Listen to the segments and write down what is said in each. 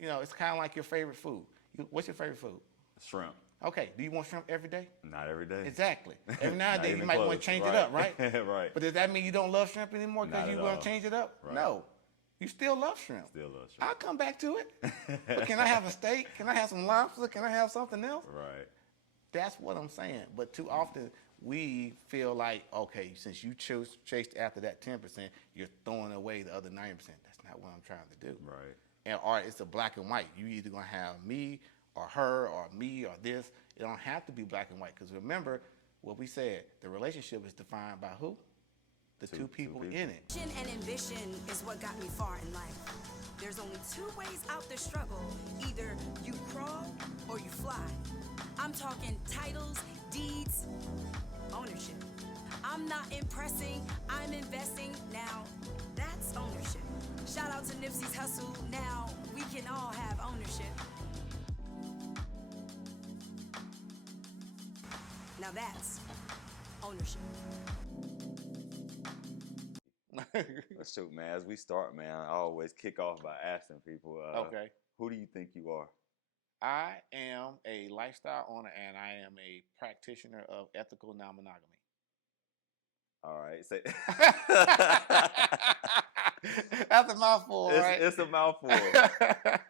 you know, it's kind of like your favorite food. What's your favorite food? Shrimp. Okay, do you want shrimp every day? Not every day. Exactly. Every now and Not then you even might want close. to change it Right. up, right? Right. But does that mean you don't love shrimp anymore because Not you at want all. to change it up? Right. No. You still love shrimp. Still love shrimp. I'll come back to it. But can I have a steak? Can I have some lobster? Can I have something else? Right. That's what I'm saying. But too often we feel like, okay, since you chased after that 10%, you're throwing away the other 90%. That's not what I'm trying to do. Right. And or it's a black and white. You either gonna have me or her or me or this. It don't have to be black and white. Because remember what we said, the relationship is defined by who? The two people in it. Vision and ambition is what got me far in life. There's only two ways out the struggle. Either you crawl or you fly. I'm talking titles, deeds, ownership. I'm not impressing, I'm investing. Now, that's ownership. Shout out to Nipsey's hustle. Now, we can all have ownership. Now that's ownership. Shoot, man. As we start, man, I always kick off by asking people, Okay. who do you think you are? I am a lifestyle owner and I am a practitioner of ethical non-monogamy. All right. Say That's a mouthful, right? It's a mouthful.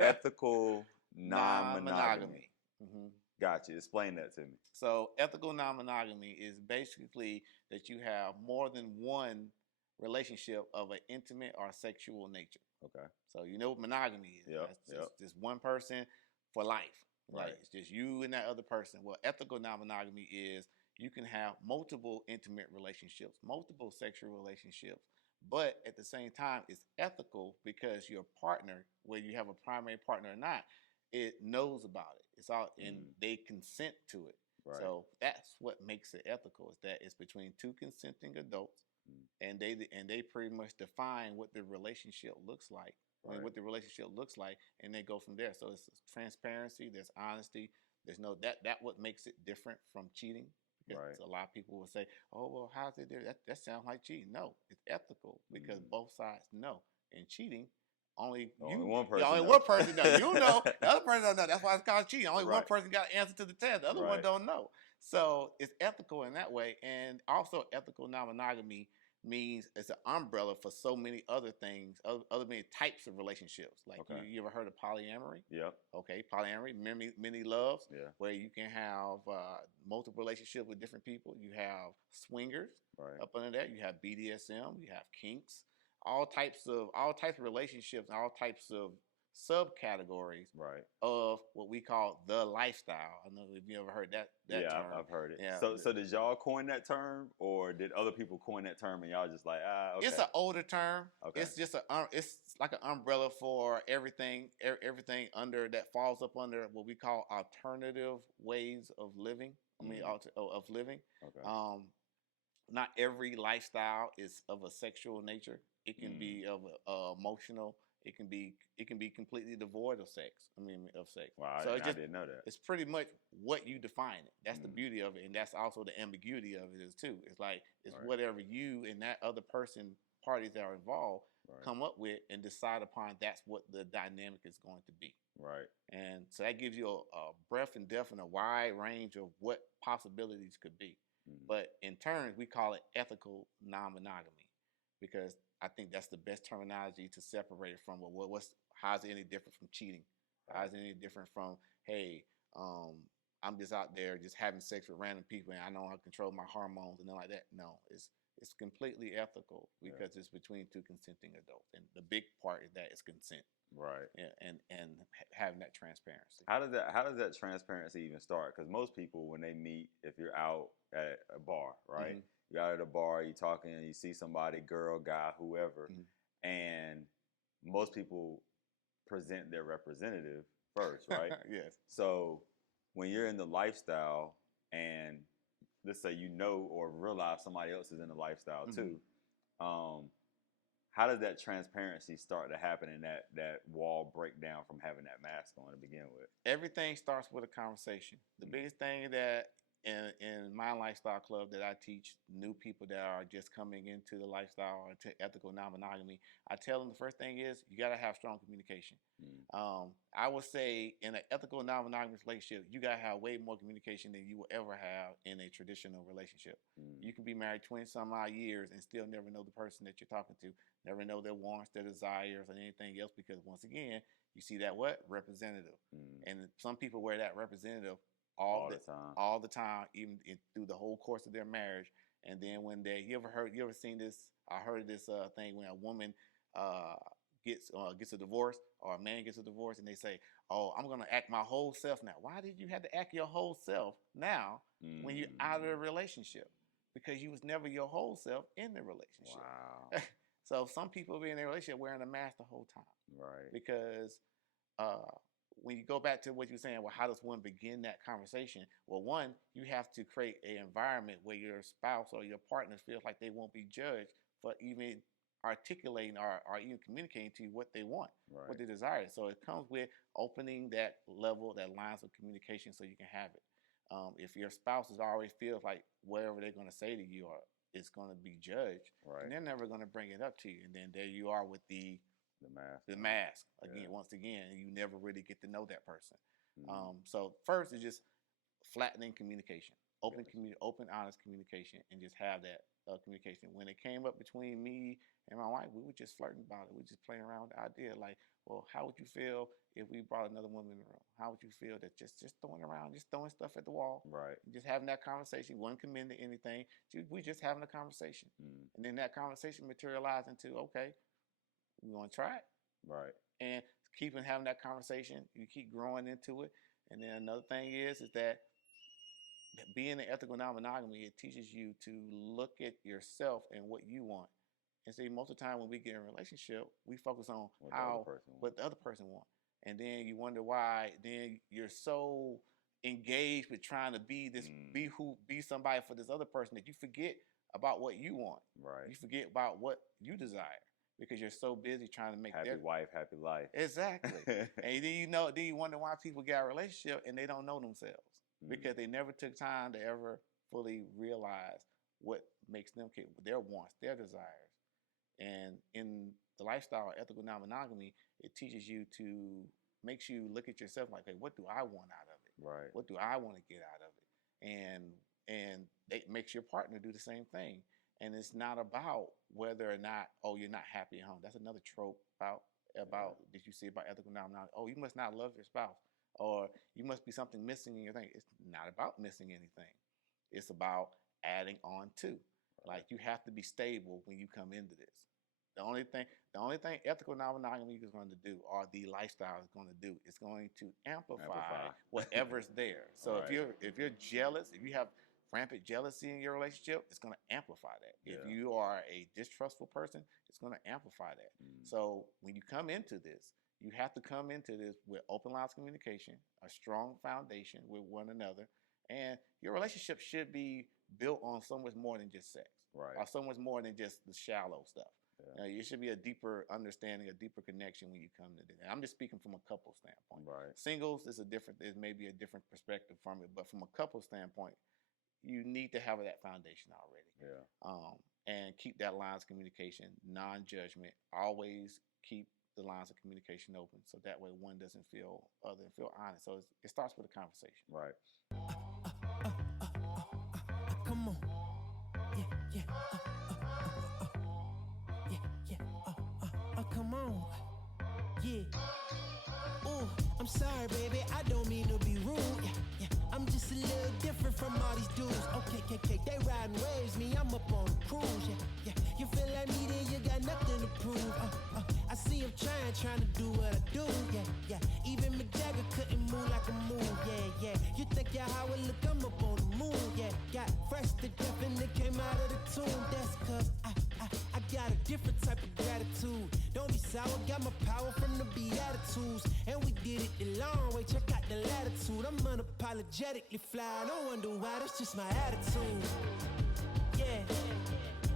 Ethical non-monogamy. Mm-hmm. Gotcha. Explain that to me. So ethical non-monogamy is basically that you have more than one relationship of an intimate or sexual nature. Okay. So you know what monogamy is. Yep, That's just one person for life. Like Right. it's just you and that other person. Well, ethical non-monogamy is you can have multiple intimate relationships, multiple sexual relationships, but at the same time it's ethical because your partner, whether you have a primary partner or not, it knows about it. It's all and they consent to it. Right. So that's what makes it ethical, is that it's between two consenting adults and they pretty much define what the relationship looks like. Right. What the relationship looks like, and they go from there. So it's transparency, there's honesty, there's no that what makes it different from cheating. Because Right. a lot of people will say, "Oh, well, how's it there? That sounds like cheating." No, it's ethical because both sides know. And cheating, only one person only knows. one person knows. You know, the other person don't know. That's why it's called cheating. Only one Right. person got answer to the test. The other one Right. don't know. So it's ethical in that way, and also ethical non-monogamy means it's an umbrella for so many other things, other many types of relationships. Like Okay. you ever heard of polyamory? Yep. Okay, polyamory, many loves, Yeah. where you can have multiple relationships with different people. You have swingers Right. up under that. You have BDSM. You have kinks. All types of relationships, and all types of subcategories Right. of what we call the lifestyle. I don't know if you ever heard that Yeah, term. I've heard it. Yeah. So did y'all coin that term, or did other people coin that term, and y'all just like, okay. It's an older term. Okay. It's just it's like an umbrella for everything under that falls up under what we call alternative ways of living. I mean, of living. Okay. Not every lifestyle is of a sexual nature. It can be of emotional. It can be completely devoid of sex. Of sex. Wow, So I it's just, didn't know that. it's pretty much what you define it. That's the beauty of it, and that's also the ambiguity of it is too. It's like it's Right. whatever you and that other person, parties that are involved, Right. come up with and decide upon. That's what the dynamic is going to be. Right. And so that gives you a breadth and depth and a wide range of what possibilities could be. But in turn, we call it ethical non-monogamy because I think that's the best terminology to separate it from how's it any different from cheating? How's it any different from, hey, I'm just out there just having sex with random people and I know how to control my hormones and then like that? No, it's completely ethical because it's between two consenting adults, and the big part is that it's consent. Right. Yeah, and having that transparency. How does that transparency even start? Because most people, when they meet, if you're out at a bar, right? You're out at a bar, you're talking, you see somebody, girl, guy, whoever, and most people present their representative first, right? Yes. So when you're in the lifestyle, and let's say you know or realize somebody else is in the lifestyle too, how does that transparency start to happen and that wall break down from having that mask on to begin with? Everything starts with a conversation. The biggest thing that in my lifestyle club that I teach new people that are just coming into the lifestyle or to ethical non-monogamy, I tell them the first thing is you got to have strong communication. I would say in an ethical non-monogamous relationship, you got to have way more communication than you will ever have in a traditional relationship. You can be married 20 some odd years and still never know the person that you're talking to, never know their wants, their desires, or anything else, because once again, you see that what? Representative. And some people wear that representative all the time, even through the whole course of their marriage. And then when you ever seen this? I heard this thing when a woman gets a divorce, or a man gets a divorce, and they say, "Oh, I'm gonna act my whole self now." Why did you have to act your whole self now when you're out of the relationship? Because you was never your whole self in the relationship. Wow. So some people be in a relationship wearing a mask the whole time, Right? Because when you go back to what you're saying, well, how does one begin that conversation? Well, one, you have to create an environment where your spouse or your partner feels like they won't be judged for even articulating or even communicating to you what they want, what they desire. So it comes with opening that level, that lines of communication, so you can have it. If your spouse always feels like whatever they're going to say to you or it's going to be judged, and they're never going to bring it up to you. And then there you are with the mask again. Once again, you never really get to know that person. So first is just flattening communication, open, honest communication, and just have that communication. When it came up between me and my wife, we were just flirting about it. We were just playing around with the idea, like, well, how would you feel if we brought another woman in the room? How would you feel that just throwing around, just throwing stuff at the wall, just having that conversation? We weren't committing to anything. We just having a conversation, and then that conversation materialized into, okay, we want to try it, and having that conversation, you keep growing into it. And then another thing is that being an ethical non-monogamy, it teaches you to look at yourself and what you want. And see, most of the time when we get in a relationship, we focus on what the other person wants. And then you wonder why then you're so engaged with trying to be somebody for this other person that you forget about what you want. You forget about what you desire, because you're so busy trying to make happy wife, happy life. Exactly. And then you wonder why people get a relationship and they don't know themselves, because they never took time to ever fully realize what makes them capable, their wants, their desires. And in the lifestyle of ethical non-monogamy, it teaches you makes you look at yourself like, hey, what do I want out of it? What do I want to get out of it? And it makes your partner do the same thing. And it's not about whether or not, oh, you're not happy at home. That's another trope about that you see about ethical non-monogamy. Oh, you must not love your spouse, or you must be something missing in your thing. It's not about missing anything. It's about adding on to. Like, you have to be stable when you come into this. The only thing ethical non-monogamy is going to do, or the lifestyle is going to do, is going to amplify whatever's there. So if you're jealous, if you have rampant jealousy in your relationship, it's going to amplify that. If you are a distrustful person, it's going to amplify that. So when you come into this, you have to come into this with open lines of communication, a strong foundation with one another, and your relationship should be built on so much more than just sex, or so much more than just the shallow stuff. It should be a deeper understanding, a deeper connection when you come to this. And I'm just speaking from a couple standpoint. Singles is there's maybe a different perspective from it, but from a couple standpoint, you need to have that foundation already. And keep that lines of communication, non-judgment. Always keep the lines of communication open, so that way one doesn't feel honest. So it starts with a conversation. Come on. Come on. Ooh, I'm sorry, baby, I don't mean to be rude. I'm just a little different from all these dudes. Okay, they riding waves, me, I'm up on a cruise. You feel like me, then you got nothing to prove. I see him trying to do what I do. Even McDowell couldn't move like a move. You think how it look, I'm up on the moon. Got fresh to death and it came out of the tomb. That's cause I got a different type of gratitude. Don't be sour, got my power from the Beatitudes. And we did it the long way, check out the latitude. I'm unapologetically fly, don't wonder why, that's just my attitude.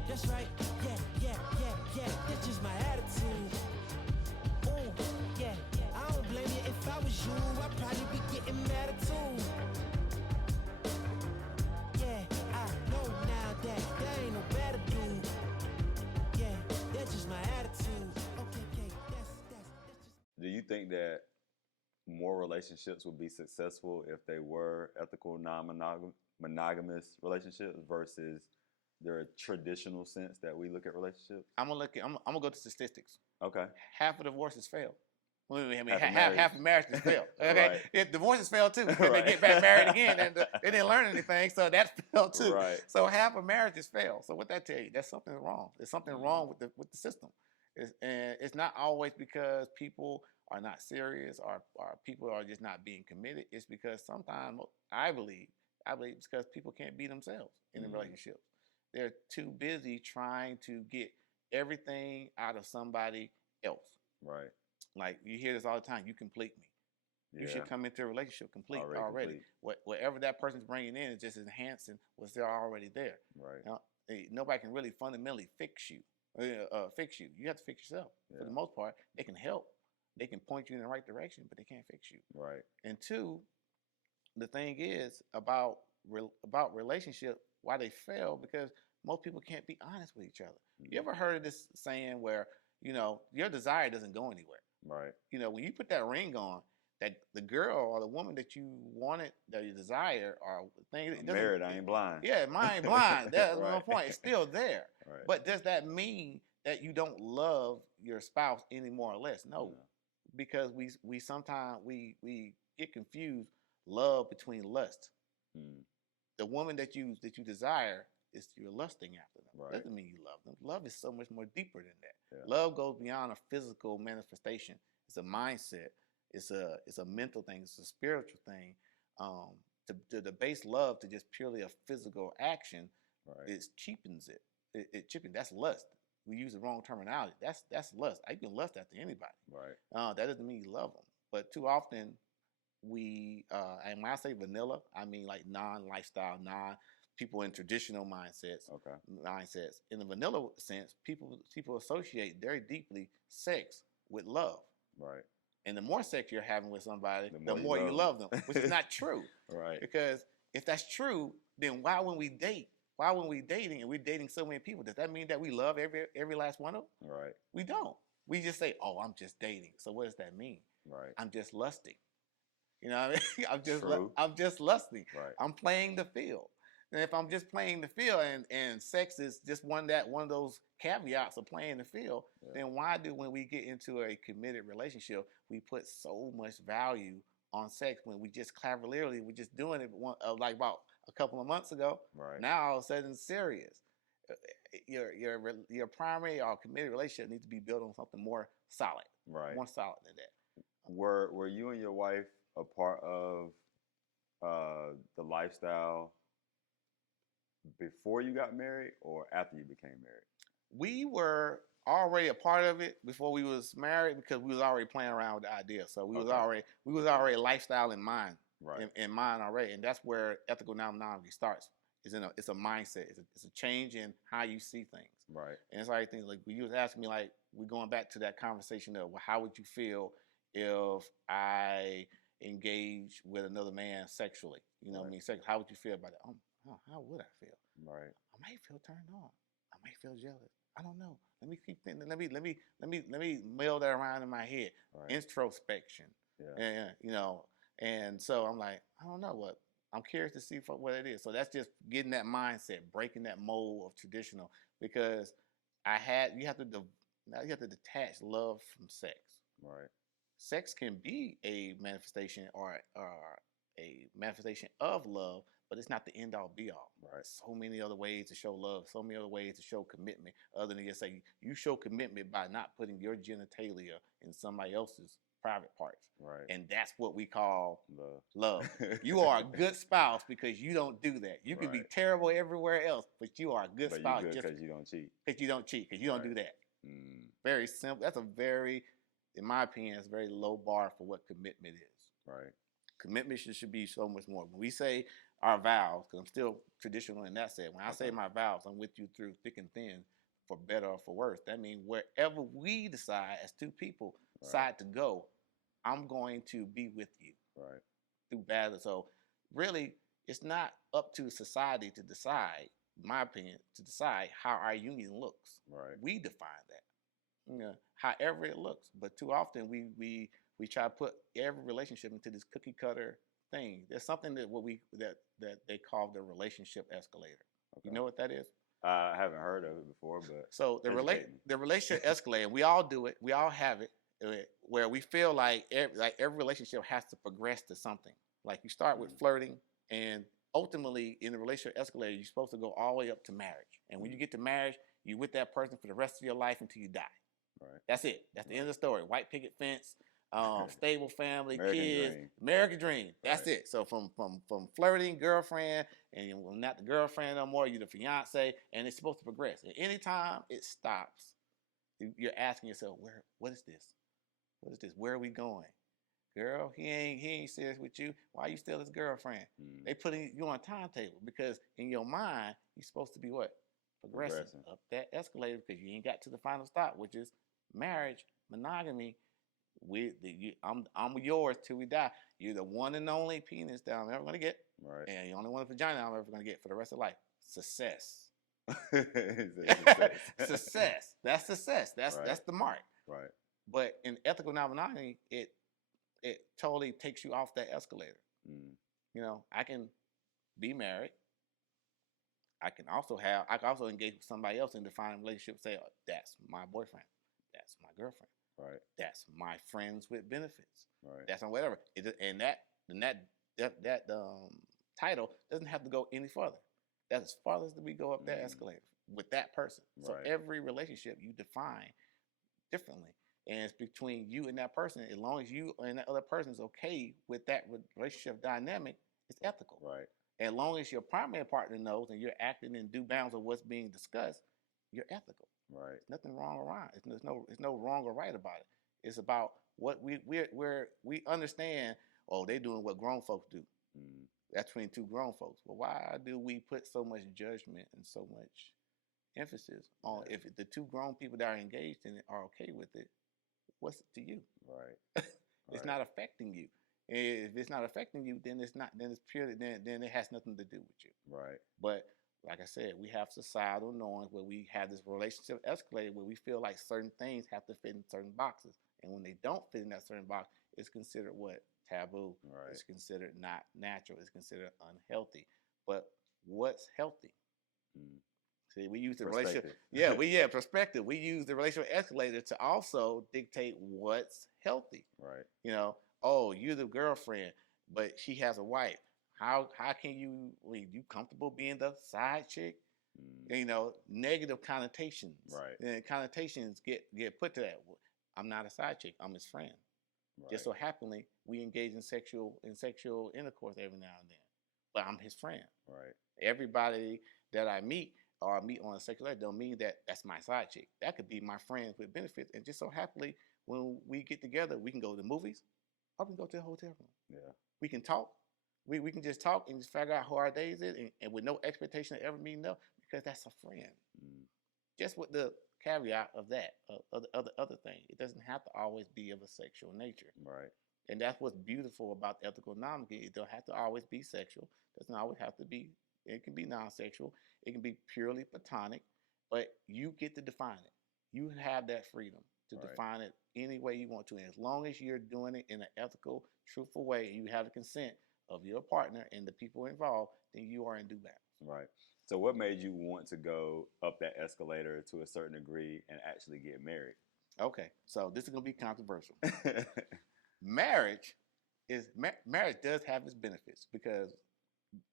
That's right, that's just my attitude. Ooh, I don't blame you, if I was you, I'd probably be getting mad at too. think that more relationships would be successful if they were ethical, non-monogamous relationships versus their traditional sense that we look at relationships? I'm gonna go to statistics. Okay. Half of divorces fail. I mean, Half half of marriages fail. Okay, Right. If divorces fail too because Right. they get back married again and they didn't learn anything, so that failed too. Right. So half of marriages fail. So what that tell you? That's something wrong. There's something wrong with the system. And it's not always because people are not serious or people are just not being committed. It's because sometimes I believe it's because people can't be themselves in a relationship. They're too busy trying to get everything out of somebody else. Right. Like you hear this all the time. You complete me. Yeah. You should come into a relationship complete already. Complete. Whatever that person's bringing in is just enhancing what's there already there. Right. You know, nobody can really fundamentally fix you. Fix you. You have to fix yourself. For the most part, they can help. They can point you in the right direction, but they can't fix you. Right. And two, the thing is about relationship, why they fail, because most people can't be honest with each other. You ever heard of this saying where, your desire doesn't go anywhere? Right. When you put that ring on, that the girl or the woman that you wanted, that you desire, or thing, I'm married, I ain't blind. Yeah, mine ain't blind. That's Right. my point. It's still there. Right. But does that mean that you don't love your spouse any more or less? No. Because we sometimes we get confused love between lust. The woman that you desire is you're lusting after them. Right. Doesn't mean you love them. Love is so much more deeper than that. Yeah. Love goes beyond a physical manifestation. It's a mindset. It's a mental thing. It's a spiritual thing. To base love to just purely a physical action, it cheapens it. It cheapens. That's lust. We use the wrong terminology. That's lust. You can lust after anybody. Right. That doesn't mean you love them. But too often and when I say vanilla, I mean like non-lifestyle, people in traditional mindsets. Okay. Mindsets. In the vanilla sense, people associate very deeply sex with love. Right. And the more sex you're having with somebody, the more you you love them, which is not true. Right. Because if that's true, then why when we date? Why when we dating and we're dating so many people, does that mean that we love every last one of them? Right. We don't. We just say, "Oh, I'm just dating." So what does that mean? Right. I'm just lusting. You know what I mean? True. I'm just lusting. Right. I'm playing the field. And if I'm just playing the field and sex is just one of those caveats of playing the field, then why do when we get into a committed relationship, we put so much value on sex when we just cavalierly, we're just doing it like about a couple of months ago. Right. Now all of a sudden it's serious. Your primary or committed relationship needs to be built on something more solid. Right. More solid than that. Were you and your wife a part of the lifestyle before you got married or after you became married? We were already a part of it before we was married because we was already playing around with the idea. So we was already lifestyle in mind, right? In mind already, and that's where ethical non-monogamy starts. It's a mindset. It's a change in how you see things, right? And it's like things like you was asking me, like we're going back to that conversation of how would you feel if I engage with another man sexually? You know what I mean? How would you feel about it? How would I feel? Right. I might feel turned on. I might feel jealous. I don't know. Let me keep thinking. Let me mail that around in my head. Right. Introspection. Yeah. And and so I'm like, I don't know what. I'm curious to see what it is. So that's just getting that mindset, breaking that mold of traditional, because you have to detach love from sex. Right. Sex can be a manifestation or a manifestation of love, but it's not the end all be all. Right. So many other ways to show love, so many other ways to show commitment, other than just say you show commitment by not putting your genitalia in somebody else's private parts. Right. And that's what we call love. You are a good spouse because you don't do that. You can be terrible everywhere else, but you are a good spouse because you don't cheat. Because you don't cheat, because you don't do that. Very simple. That's in my opinion, it's a very low bar for what commitment is. Right. Commitment should be so much more. When we say our vows, because I'm still traditional in that sense. When I say my vows, I'm with you through thick and thin, for better or for worse. That means wherever we decide as two people decide to go, I'm going to be with you. Right. Through battle. So really, it's not up to society to decide, in my opinion, to decide how our union looks. Right. We define that. However it looks. But too often we we try to put every relationship into this cookie cutter thing. There's something that that they call the relationship escalator. Okay. You know what that is? I haven't heard of it before, but so the relationship escalator. We all do it. We all have it, where we feel like every relationship has to progress to something. Like you start with flirting, and ultimately in the relationship escalator, you're supposed to go all the way up to marriage. And when you get to marriage, you're with that person for the rest of your life until you die. Right. That's it. That's the end of the story. White picket fence, stable family, American kids, dream. American dream. That's right. It. So from flirting, girlfriend, and you're not the girlfriend no more, you're the fiance, and it's supposed to progress. And anytime it stops, you're asking yourself, what is this? What is this? Where are we going? Girl, he ain't serious with you. Why are you still his girlfriend? They putting you on a timetable because in your mind, you're supposed to be what? Progressing up that escalator because you ain't got to the final stop, which is marriage, monogamy. I'm yours till we die. You're the one and only penis that I'm ever gonna get, right? And the only one vagina I'm ever gonna get for the rest of life. Success. Success. That's success. That's the mark. Right. But in ethical non-monogamy, it totally takes you off that escalator. You know, I can be married. I can also engage with somebody else in defining relationship. Say, oh, that's my boyfriend. That's my girlfriend. Right. That's my friends with benefits. Right. That's on whatever. That title doesn't have to go any further. That's as far as we go up that escalator with that person. Right. So every relationship you define differently. And it's between you and that person. As long as you and that other person is okay with that relationship dynamic, it's ethical. Right. As long as your primary partner knows and you're acting in due bounds of what's being discussed, you're ethical. Right. There's nothing wrong or right. There's no wrong or right about it. It's about what we understand. Oh, they doing what grown folks do. That's between two grown folks. Well, why do we put so much judgment and so much emphasis on if the two grown people that are engaged in it are okay with it? What's it to you? Right. It's not affecting you. If it's not affecting you, then it's not. Then it's purely. Then it has nothing to do with you. Right. But like I said, we have societal norms where we have this relationship escalator where we feel like certain things have to fit in certain boxes, and when they don't fit in that certain box, it's considered what? Taboo. Right. It's considered not natural. It's considered unhealthy. But what's healthy? See, we use the relationship. Perspective. We use the relationship escalator to also dictate what's healthy. Right. You know, oh, you're the girlfriend, but she has a wife. How can you comfortable being the side chick? You know, negative connotations. Right. And connotations get put to that. I'm not a side chick. I'm his friend. Right. Just so happily we engage in sexual intercourse every now and then. But I'm his friend. Right. Everybody that I meet or meet on a sexual level don't mean that that's my side chick. That could be my friends with benefits. And just so happily when we get together, we can go to the movies or we can go to the hotel room. Yeah. We can talk. We can just talk and just figure out who our days is and with no expectation of ever meeting up because that's a friend. Just with the caveat of that, of the other thing. It doesn't have to always be of a sexual nature. Right. And that's what's beautiful about ethical non-monogamy. It don't have to always be sexual. It doesn't always have to be. It can be non-sexual. It can be purely platonic. But you get to define it. You have that freedom to define it any way you want to. And as long as you're doing it in an ethical, truthful way, and you have the consent of your partner and the people involved, then you are in due bounds. Right. So what made you want to go up that escalator to a certain degree and actually get married? Okay, so this is going to be controversial. Marriage does have its benefits because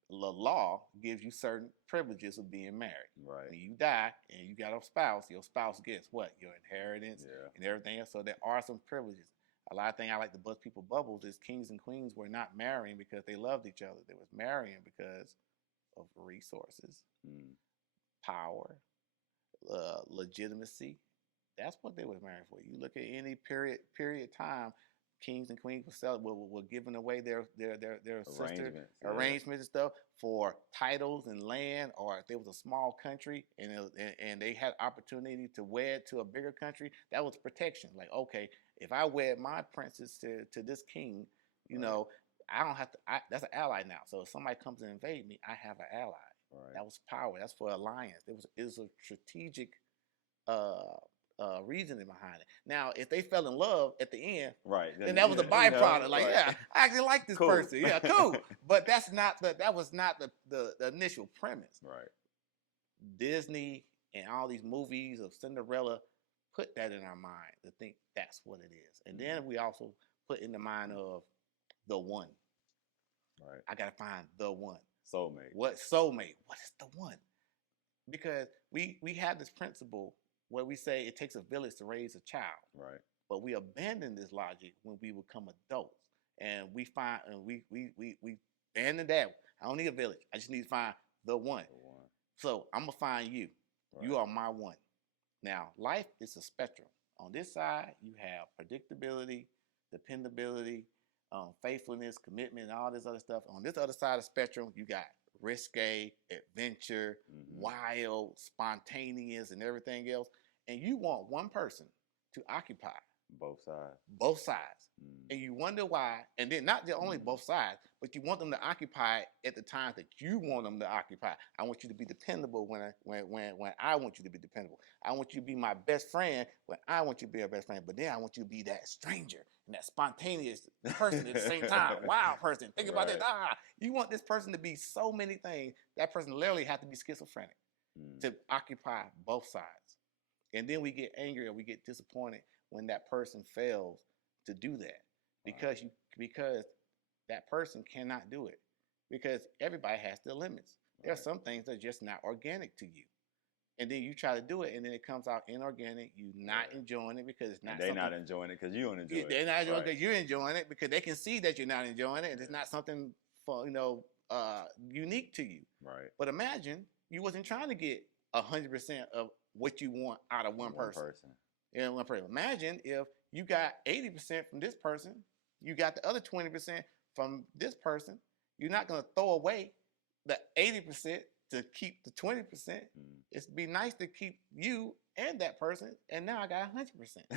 the law gives you certain privileges of being married. Right. When you die and you got a spouse, your spouse gets what? Your inheritance and everything else. So there are some privileges. A lot of things I like to bust people bubbles is kings and queens were not marrying because they loved each other. They was marrying because of resources, power, legitimacy. That's what they was marrying for. You look at any period of time, kings and queens were giving away their arrangements and stuff for titles and land, or if there was a small country and they had opportunity to wed to a bigger country, that was protection. Like, okay, if I wed my princess to this king, you know, I don't have to. That's an ally now. So if somebody comes and invade me, I have an ally. Right. That was power. That's for alliance. It was a strategic reasoning behind it. Now, if they fell in love at the end, right, then that was a byproduct. Like, right. yeah, I actually like this Cool. person. Yeah, cool. But that was not the initial premise. Right. Disney and all these movies of Cinderella put that in our mind to think that's what it is. And then we also put in the mind of the one. Right. I gotta find the one. Soulmate. What soulmate? What is the one? Because we have this principle where we say it takes a village to raise a child. Right. But we abandon this logic when we become adults. And we find and we abandon that. I don't need a village. I just need to find the one. So I'm gonna find you. Right. You are my one. Now, life is a spectrum. On this side, you have predictability, dependability, faithfulness, commitment, and all this other stuff. On this other side of the spectrum, you got risque, adventure, wild, spontaneous, and everything else. And you want one person to occupy both sides. Both sides. And you wonder why, and then not only both sides, but you want them to occupy at the times that you want them to occupy. I want you to be dependable when I want you to be dependable. I want you to be my best friend when I want you to be a best friend. But then I want you to be that stranger and that spontaneous person at the same time. Wild person. Think about it. You want this person to be so many things. That person literally has to be schizophrenic to occupy both sides. And then we get angry or we get disappointed when that person fails to do that. Because that person cannot do it. Because everybody has their limits. There are some things that are just not organic to you. And then you try to do it, and then it comes out inorganic. You're not enjoying it because it's not. They're not enjoying it because you don't enjoy it. They're not enjoying it because you're enjoying it because they can see that you're not enjoying it, and it's not something for unique to you. Right. But imagine you wasn't trying to get 100% of what you want out of one person. Yeah, one person. Imagine if you got 80% from this person, you got the other 20% from this person. You're not going to throw away the 80% to keep the 20%. It'd be nice to keep you and that person, and now I got 100%.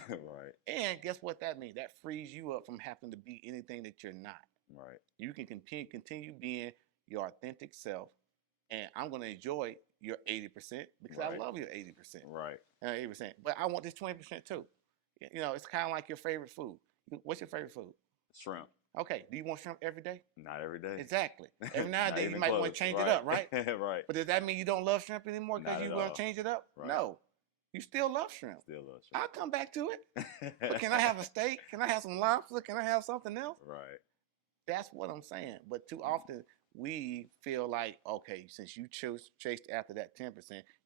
Right. And guess what that means? That frees you up from having to be anything that you're not. Right. You can continue being your authentic self, and I'm going to enjoy your 80% because I love your 80%. Right. 80%. But I want this 20% too. You know, it's kind of like your favorite food. What's your favorite food? Shrimp. Okay. Do you want shrimp every day? Not every day. Exactly. Every now and then you might want to change it up, right? Right. But does that mean you don't love shrimp anymore because you want to change it up? Right. No. You still love shrimp. Still love shrimp. I'll come back to it. But can I have a steak? Can I have some lobster? Can I have something else? Right. That's what I'm saying. But too often we feel like, okay, since you chased after that 10%,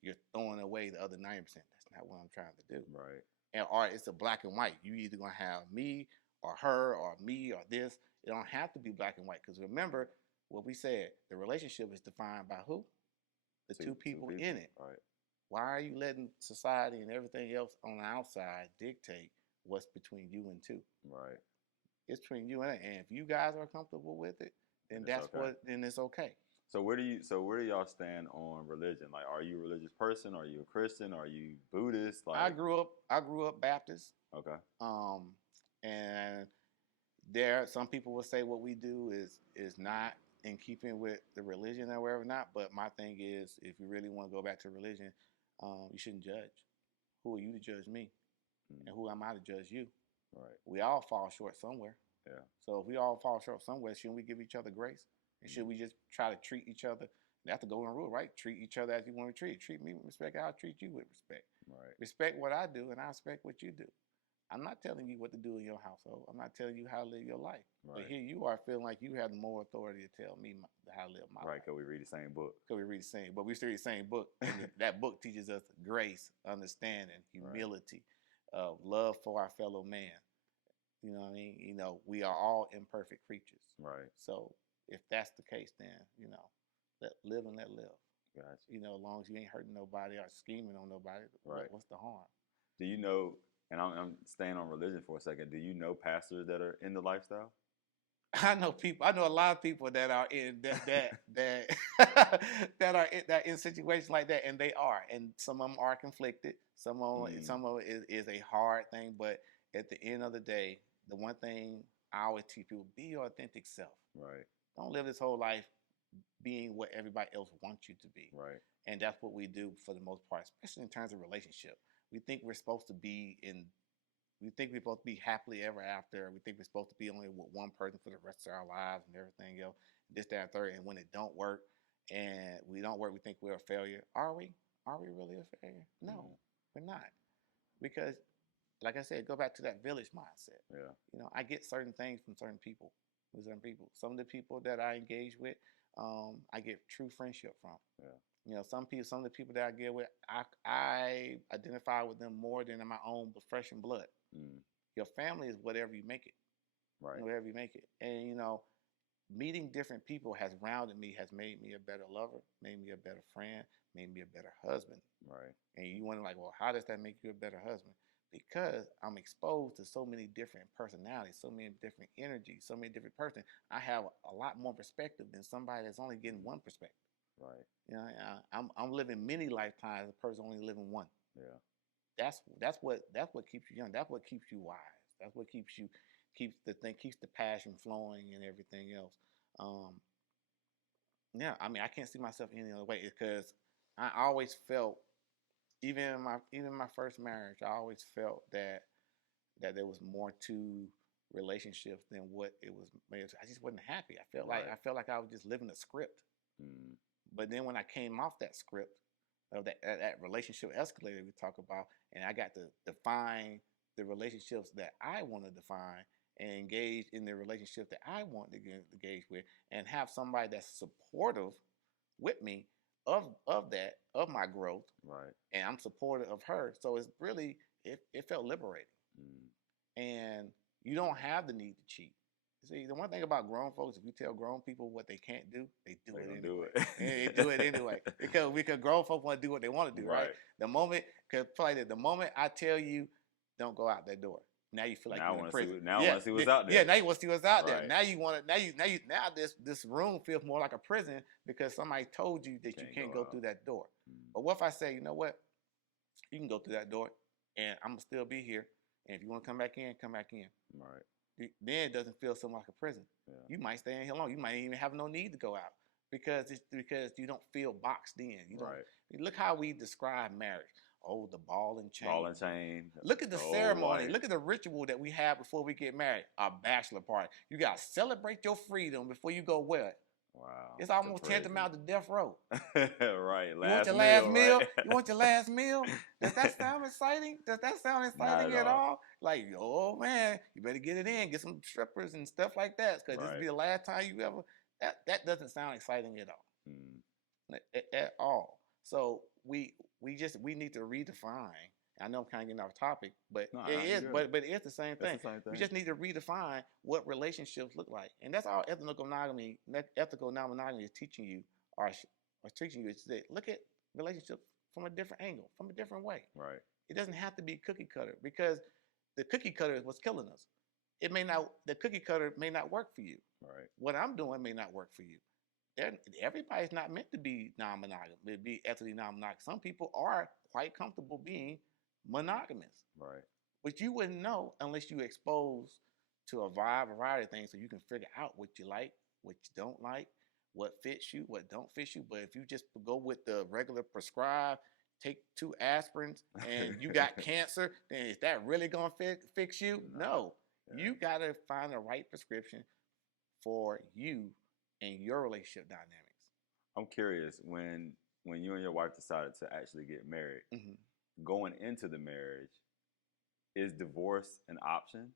you're throwing away the other 90%. That's not what I'm trying to do. Right. And or it's a black and white. You either gonna have me or her or me or this. It don't have to be black and white. Because remember what we said, the relationship is defined by who? The two people in it. Right. Why are you letting society and everything else on the outside dictate what's between you and two? Right. It's between you and it. And if you guys are comfortable with it, then then it's okay. So where do y'all stand on religion? Like, are you a religious person? Are you a Christian? Are you Buddhist? Like, I grew up Baptist. Okay. And some people will say what we do is not in keeping with the religion or whatever not. But my thing is, if you really want to go back to religion, you shouldn't judge. Who are you to judge me? And who am I to judge you? Right. We all fall short somewhere. Yeah. So if we all fall short somewhere, shouldn't we give each other grace? And should we just try to treat each other? That's the golden rule, right? Treat each other as you want to be treated. Treat me with respect. I'll treat you with respect. Right. Respect what I do, and I respect what you do. I'm not telling you what to do in your household. I'm not telling you how to live your life. Right. But here you are feeling like you have more authority to tell me how to live my life. Right, because we read the same book. But we still read the same book. And that book teaches us grace, understanding, humility, love for our fellow man. You know what I mean? You know, we are all imperfect creatures. Right. So if that's the case, then, you know, let live and let live. Gotcha. You know, as long as you ain't hurting nobody or scheming on nobody, right. What's the harm? Do you know, and I'm staying on religion for a second, do you know pastors that are in the lifestyle? I know a lot of people that are in that are in situations like that, and they are, and some of them are conflicted. Some of it is a hard thing, but at the end of the day, the one thing I always teach people: be your authentic self. Right. Don't live this whole life being what everybody else wants you to be. Right. And that's what we do for the most part, especially in terms of relationship. we think we're supposed to be we think we're supposed to be happily ever after. We think we're supposed to be only with one person for the rest of our lives and everything else, this, that, and third. And when it don't work and we don't work, we think we're a failure. Are we? Are we really a failure? No, we're not. Because, like I said, go back to that village mindset. Yeah. You know, I get certain things from certain people. Some of the people that I engage with, I get true friendship from. Yeah. You know, some of the people that I get with, I identify with them more than in my own flesh and blood. Your family is whatever you make it. Right. Whatever you make it. And, you know, meeting different people has rounded me, has made me a better lover, made me a better friend, made me a better husband. Right. And you wonder, like, well, how does that make you a better husband? Because I'm exposed to so many different personalities, so many different energies, so many different persons. I have a lot more perspective than somebody that's only getting one perspective. Right. You know, I'm living many lifetimes. A person only living one. Yeah. That's what keeps you young. That's what keeps you wise. That's what keeps the passion flowing and everything else. Yeah, I mean, I can't see myself any other way because I always felt, even in my first marriage, I always felt that there was more to relationships than what it was made. I just wasn't happy. I felt like I was just living a script. But then when I came off that script of that relationship escalator we talk about, and I got to define the relationships that I want to define and engage in the relationship that I want to engage with, and have somebody that's supportive with me of my growth, right? And I'm supportive of her. So it's really it felt liberating, and you don't have the need to cheat. See, the one thing about grown folks, if you tell grown people what they can't do, they do it anyway. They do it anyway because grown folks want to do what they want to do, right? The moment I tell you, don't go out that door. Now you feel like you're in prison. Now I want to see what's out there. Yeah, now you want to see what's out there. Now you want to. Now this room feels more like a prison because somebody told you that you can't go through that door. But what if I say, you know what? You can go through that door, and I'm gonna still be here. And if you want to come back in, come back in. Right. Then it doesn't feel so like a prison. Yeah. You might stay in here long. You might even have no need to go out because you don't feel boxed in. You don't. Right. Look how we describe marriage. Oh, the ball and chain. Ball and chain. Look at the ceremony. Look at the ritual that we have before we get married. Our bachelor party. You got to celebrate your freedom before you go wed. Wow. It's almost tantamount to death row. Right. You want your last meal? Right? You want your last meal? Does that sound exciting? Does that sound exciting at all? Like, oh man, you better get it in. Get some strippers and stuff like that. Because this will be the last time you ever. That doesn't sound exciting at all. At all. So we need to redefine. I know I'm kind of getting off topic, but it is the same thing. We just need to redefine what relationships look like, and that's all ethical non-monogamy is teaching you, or teaching you is to look at relationships from a different angle, from a different way. Right. It doesn't have to be cookie cutter because the cookie cutter is what's killing us. The cookie cutter may not work for you. Right. What I'm doing may not work for you. Everybody's not meant to be non-monogamous, be ethically non-monogamous. Some people are quite comfortable being monogamous. Right. But you wouldn't know unless you exposed to a variety of things so you can figure out what you like, what you don't like, what fits you, what don't fit you. But if you just go with the regular prescribed, take 2 aspirins and you got cancer, then is that really going to fix you? No. Yeah. You got to find the right prescription for you and your relationship dynamics. I'm curious, when you and your wife decided to actually get married, going into the marriage, is divorce an option?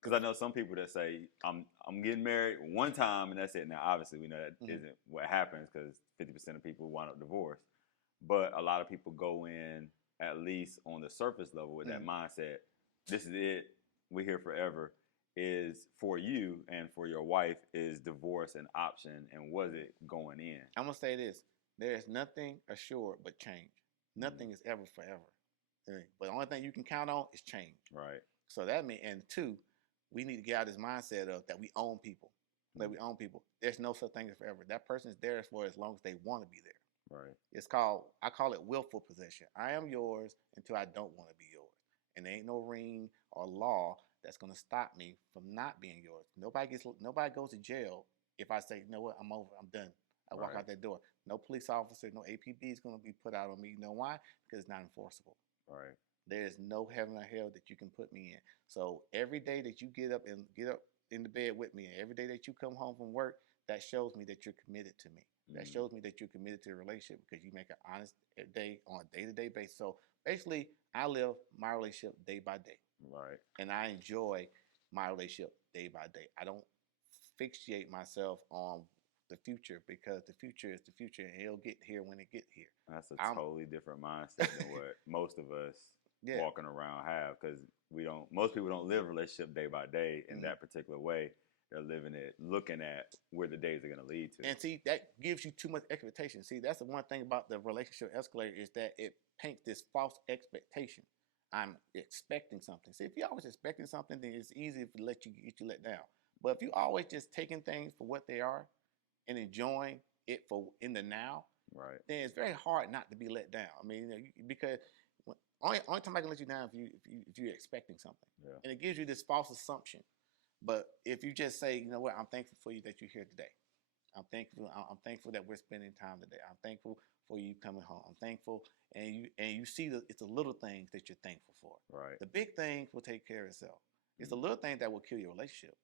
Because I know some people that say, I'm getting married one time and that's it. Now, obviously, we know that isn't what happens because 50% of people wind up divorced. But a lot of people go in, at least on the surface level, with that mindset, this is it, we're here forever. Is for you and for your wife, is divorce an option, and was it going in? I'm going to say this. There is nothing assured but change. Nothing is ever forever. But the only thing you can count on is change. Right. So that means, and 2, we need to get out of this mindset of that we own people. That we own people. There's no such thing as forever. That person is there for as long as they want to be there. Right. I call it willful possession. I am yours until I don't want to be yours. And there ain't no ring or law that's going to stop me from not being yours. Nobody goes to jail if I say, you know what, I'm over, I'm done. I walk out that door. No police officer, no APB is going to be put out on me. You know why? Because it's not enforceable. Right. There's no heaven or hell that you can put me in. So every day that you get up in the bed with me, and every day that you come home from work, that shows me that you're committed to me. That shows me that you're committed to the relationship because you make an honest day on a day-to-day basis. So basically, I live my relationship day by day. Right. And I enjoy my relationship day by day. I don't fixate myself on the future because the future is the future and it'll get here when it get here. That's a totally different mindset than what most of us walking around have, because most people don't live a relationship day by day in that particular way. They're living it, looking at where the days are going to lead to. And see, that gives you too much expectation. See, that's the one thing about the relationship escalator is that it paints this false expectation. I'm expecting something. See, if you're always expecting something, then it's easy to get you let down. But if you always just taking things for what they are and enjoying it for in the now, right, then it's very hard not to be let down. I mean, because only time I can let you down if you're expecting something, and it gives you this false assumption. But if you just say, you know what, I'm thankful for you that you're here today. I'm thankful that we're spending time today. I'm thankful for you coming home. I'm thankful, and you see it's the little things that you're thankful for. Right. The big things will take care of itself. It's the little things that will kill your relationship.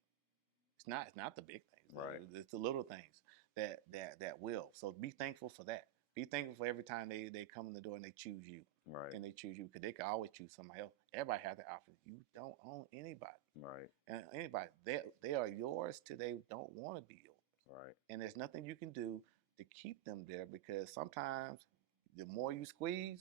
It's not the big things. Right. It's the little things that will. So be thankful for that. Be thankful for every time they come in the door and they choose you. Right. And they choose you because they can always choose somebody else. Everybody has the option. You don't own anybody. Right. And anybody, they are yours till they don't want to be yours. Right. And there's nothing you can do to keep them there because sometimes the more you squeeze,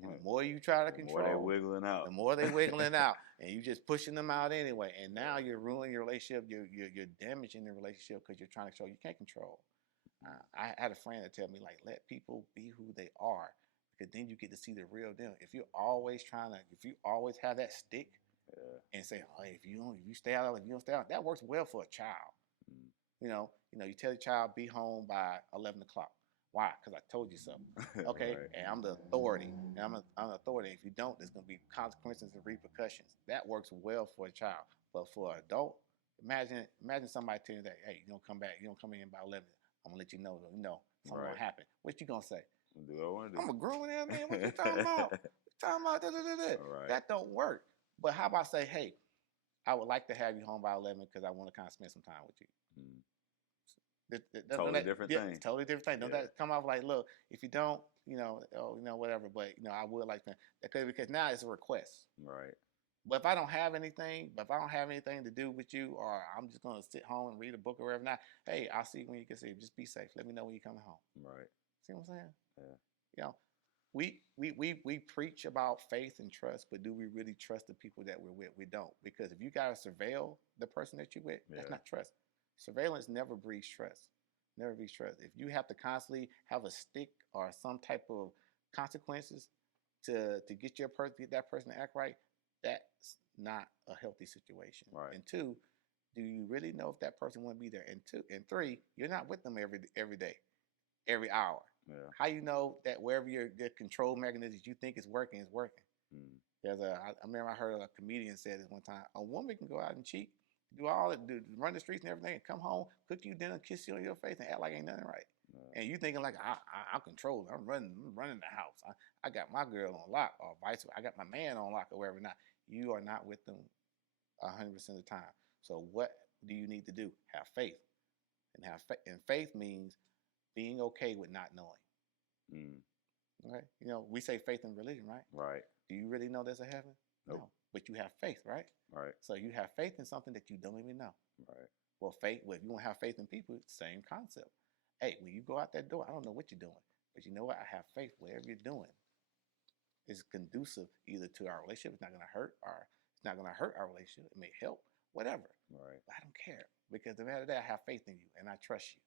and the more you try to control, the more they're wiggling out. The more they're wiggling out, and you just pushing them out anyway. And now you're ruining your relationship. You're damaging the relationship because you're trying to show you can't control. I had a friend that tell me like, let people be who they are, because then you get to see the real them. If you always have that stick and say, oh, if you don't stay out, that works well for a child. You know, you tell the child be home by 11 o'clock. Why? Because I told you so. Okay, right. And I'm the authority. And I'm the authority. If you don't, there's going to be consequences and repercussions. That works well for a child, but for an adult, imagine somebody telling you that, hey, you don't come back, you don't come in by 11. I'm gonna let you know, something gonna happen. What you gonna say? Do I want to do? I'm a grown man. What you talking about? Right. That don't work. But how about say, hey, I would like to have you home by 11 because I want to kind of spend some time with you. Totally different thing. Totally different thing. Don't that come off like, look, if you don't, whatever. But I would like to because now it's a request. Right. But if I don't have anything, to do with you, or I'm just gonna sit home and read a book or whatever, not, hey, I'll see you when you can see. Just be safe. Let me know when you're coming home. Right. See what I'm saying? Yeah. We preach about faith and trust, but do we really trust the people that we're with? We don't, because if you gotta surveil the person that you're with, that's not trust. Surveillance never breeds trust. Never breeds trust. If you have to constantly have a stick or some type of consequences to get that person to act right, that's not a healthy situation. Right. And two, do you really know if that person want to be there? And three, you're not with them every day, every hour. Yeah. How you know that wherever your control mechanisms you think is working is working? I remember I heard a comedian said this one time: a woman can go out and cheat, run the streets and everything, and come home, cook you dinner, kiss you on your face, and act like ain't nothing right. And you thinking like I'm controlling, I'm running the house. I got my girl on lock, or vice versa. I got my man on lock, or wherever. Not you are not with them 100% of the time. So what do you need to do? Have faith, and faith means being okay with not knowing. Okay, we say faith in religion, right? Right. Do you really know there's a heaven? Nope. No, but you have faith, right? Right. So you have faith in something that you don't even know. Right. Well, if you don't have faith in people, same concept. Hey, when you go out that door, I don't know what you're doing, but you know what? I have faith. Whatever you're doing is conducive either to our relationship. It's not going to hurt our relationship. It may help, whatever. Right. But I don't care, because the matter of that, I have faith in you and I trust you.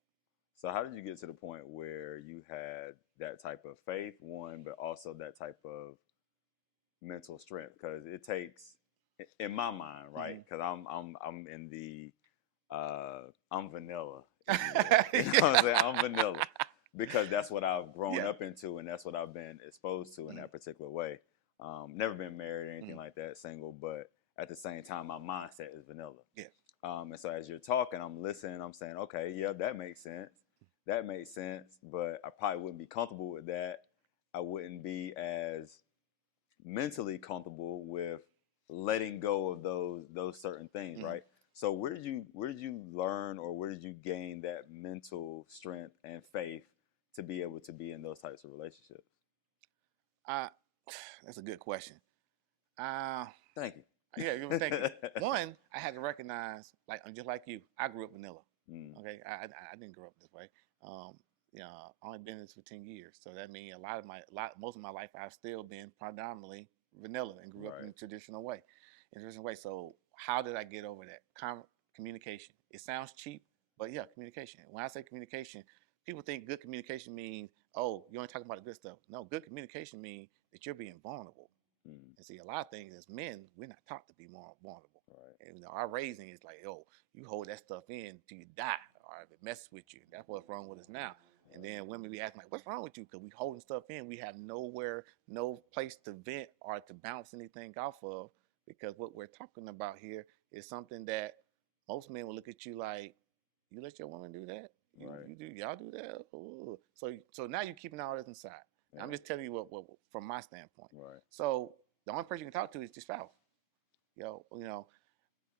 So how did you get to the point where you had that type of faith, one, but also that type of mental strength? Because it takes, in my mind, right? Because I'm in the I'm vanilla. You know what I'm saying? I'm vanilla because that's what I've grown up into, and that's what I've been exposed to in that particular way. Never been married or anything like that, single, but at the same time, my mindset is vanilla. Yeah. And so as you're talking, I'm listening, I'm saying, okay, yeah, that makes sense. That makes sense, but I probably wouldn't be comfortable with that. I wouldn't be as mentally comfortable with letting go of those certain things, right? So where did you learn, or where did you gain that mental strength and faith to be able to be in those types of relationships? That's a good question. Thank you. Yeah, you were thinking. One, I had to recognize, like, I'm just like you. I grew up vanilla. Okay, I didn't grow up this way. You know, I only been in this for 10 years, so that means most of my life I've still been predominantly vanilla and grew up in a traditional way. So how did I get over that? Communication. It sounds cheap, but yeah, communication. When I say communication, people think good communication means, oh, you're only talking about the good stuff. No, good communication means that you're being vulnerable. And see, a lot of things as men, we're not taught to be more vulnerable. Right. And, our raising is like, oh, you hold that stuff in till you die, or if it messes with you. That's what's wrong with us now. And then women be asking, like, what's wrong with you? Because we holding stuff in. We have no place to vent or to bounce anything off of, because what we're talking about here is something that most men will look at you like, you let your woman do that? Y'all do that? Ooh. So now you're keeping all this inside. Yeah. I'm just telling you what from my standpoint. Right. So the only person you can talk to is your spouse.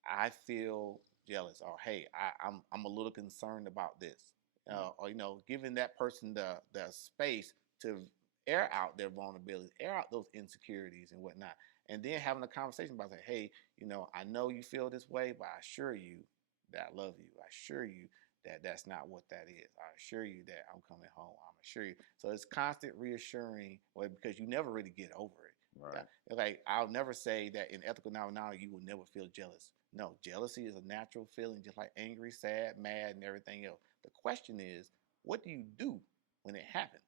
I feel jealous, or hey, I'm a little concerned about this. Or giving that person the space to air out their vulnerabilities, air out those insecurities and whatnot, and then having a conversation about, like, hey, I know you feel this way, but I assure you that I love you. I assure you that that's not what that is. I assure you that I'm coming home. I'm assure you. So it's constant reassuring, because you never really get over it. Right. Like, I'll never say that in ethical nominality you will never feel jealous. No, jealousy is a natural feeling, just like angry, sad, mad, and everything else. The question is, what do you do when it happens?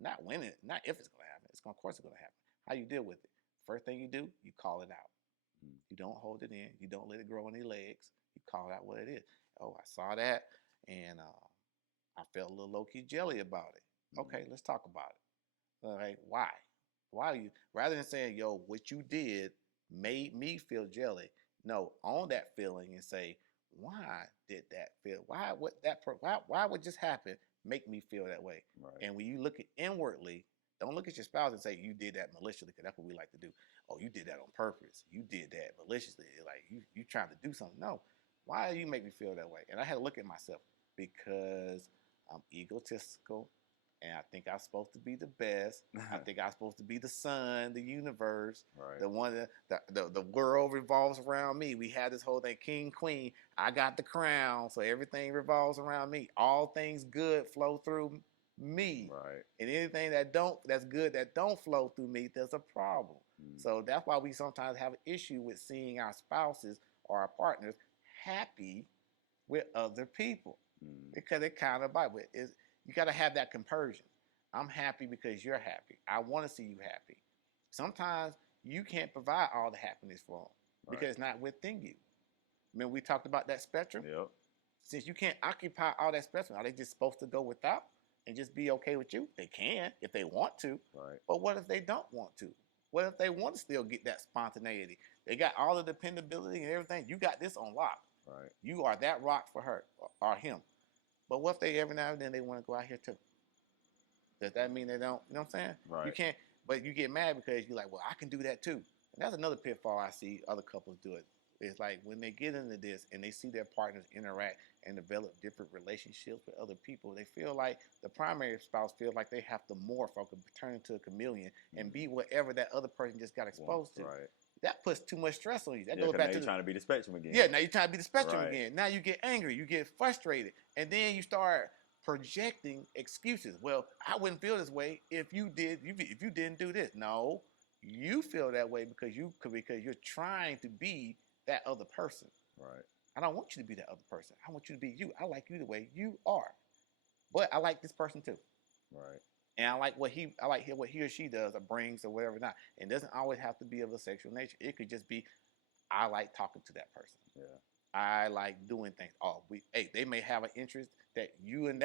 Not if it's going to happen. Of course it's going to happen. How you deal with it? First thing you do, you call it out. You don't hold it in. You don't let it grow on your legs. You call it out what it is. Oh, I saw that, and I felt a little low-key jelly about it. Okay, let's talk about it. All right, why? Why you, rather than saying, yo, what you did made me feel jelly, no, own that feeling and say, why did that feel? Why would just happen make me feel that way? Right. And when you look at inwardly, don't look at your spouse and say you did that maliciously, because that's what we like to do. Oh, you did that on purpose. You did that maliciously. Like you trying to do something. No. Why do you make me feel that way? And I had to look at myself, because I'm egotistical, and I think I'm supposed to be the best. I think I'm supposed to be the sun, the universe, right. The one that the world revolves around me. We had this whole thing, king, queen. I got the crown, so everything revolves around me. All things good flow through me. Right. And anything that's good that don't flow through me, there's a problem. So that's why we sometimes have an issue with seeing our spouses or our partners happy with other people, because it kind of bites. You got to have that compersion. I'm happy because you're happy. I want to see you happy. Sometimes you can't provide all the happiness for them, right, because it's not within you. Remember we talked about that spectrum? Yep. Since you can't occupy all that spectrum, are they just supposed to go without and just be okay with you? They can if they want to. Right. But what if they don't want to? What if they want to still get that spontaneity? They got all the dependability and everything. You got this on lock. Right. You are that rock for her or him. But what if they every now and then they want to go out here too? Does that mean they don't? You know what I'm saying? Right. You can't, but you get mad because you're like, well, I can do that too. And that's another pitfall I see other couples do it. It's like when they get into this and they see their partners interact and develop different relationships with other people, they feel like the primary spouse feels like they have to morph or turn into a chameleon and be whatever that other person just got exposed to. Right. That puts too much stress on you. That goes back to trying to be the spectrum again. Yeah, now you're trying to be the spectrum again. Now you get angry, you get frustrated, and then you start projecting excuses. Well, I wouldn't feel this way if you didn't do this. No, you feel that way because you're trying to be that other person. Right. I don't want you to be that other person. I want you to be you. I like you the way you are, but I like this person too. Right. And I like what he or she does or brings or whatever not. And it doesn't always have to be of a sexual nature. It could just be, I like talking to that person. Yeah. I like doing things. Oh, they may have an interest that you and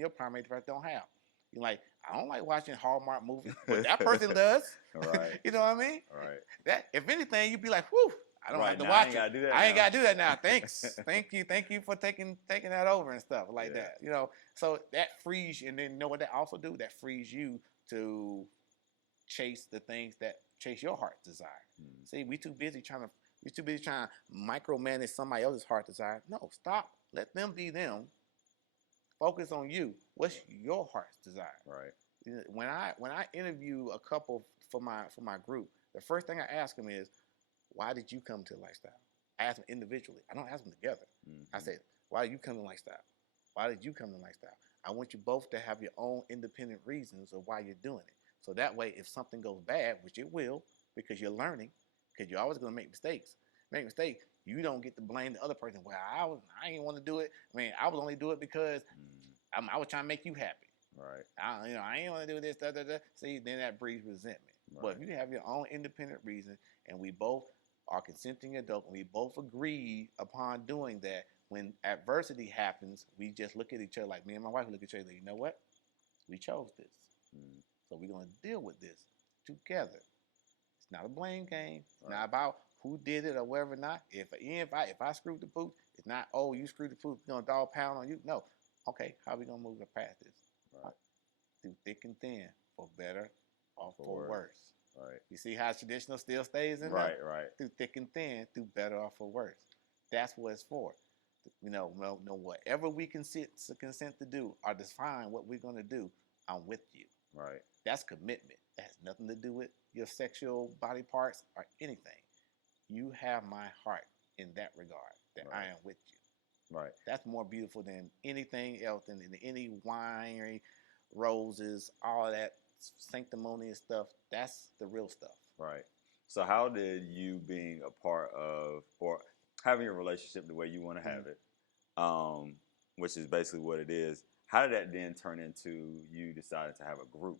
your primary person don't have. You're like, I don't like watching Hallmark movies, but that person does. Right. You know what I mean? Right. That if anything, you'd be like, whew, I don't have to watch it. I ain't got to do that now. Thanks. Thank you for taking that over and stuff like that. You know, so that frees you, and then you know what that also do? That frees you to chase the things that chase your heart's desire. See, we too busy trying to micromanage somebody else's heart desire. No, stop. Let them be them. Focus on you. What's your heart's desire? Right. When I interview a couple for my group, the first thing I ask them is, why did you come to the lifestyle? I ask them individually. I don't ask them together. I say, why did you come to the lifestyle? Why did you come to the lifestyle? I want you both to have your own independent reasons of why you're doing it. So that way, if something goes bad, which it will, because you're learning, because you're always going to make mistakes. You don't get to blame the other person. Well, I didn't want to do it. I mean, I was only do it because I was trying to make you happy. Right. I ain't want to do this. Da, da, da. See, then that breeds resentment. Right. But if you have your own independent reason, and we both are consenting adults, and we both agree upon doing that, when adversity happens, we just look at each other like me and my wife look at each other. Like, you know what? We chose this, so we're gonna deal with this together. It's not a blame game. It's not about who did it or whatever. Not if I screwed the pooch, it's not, oh, you screwed the pooch, we're gonna dog pound on you. No. Okay, how are we gonna move past this? Right. Through thick and thin, for better or for worse. Right. You see how traditional still stays in there? Right. Through thick and thin, through better or for worse. That's what it's for. Whatever we consent to do or define what we're gonna do, I'm with you. Right. That's commitment. That has nothing to do with your sexual body parts or anything. You have my heart in that regard, that I am with you. Right. That's more beautiful than anything else, than any wine, roses, all that sanctimonious stuff. That's the real stuff. Right. So how did you being a part of, or having a relationship the way you want to have it, which is basically what it is, how did that then turn into you deciding to have a group?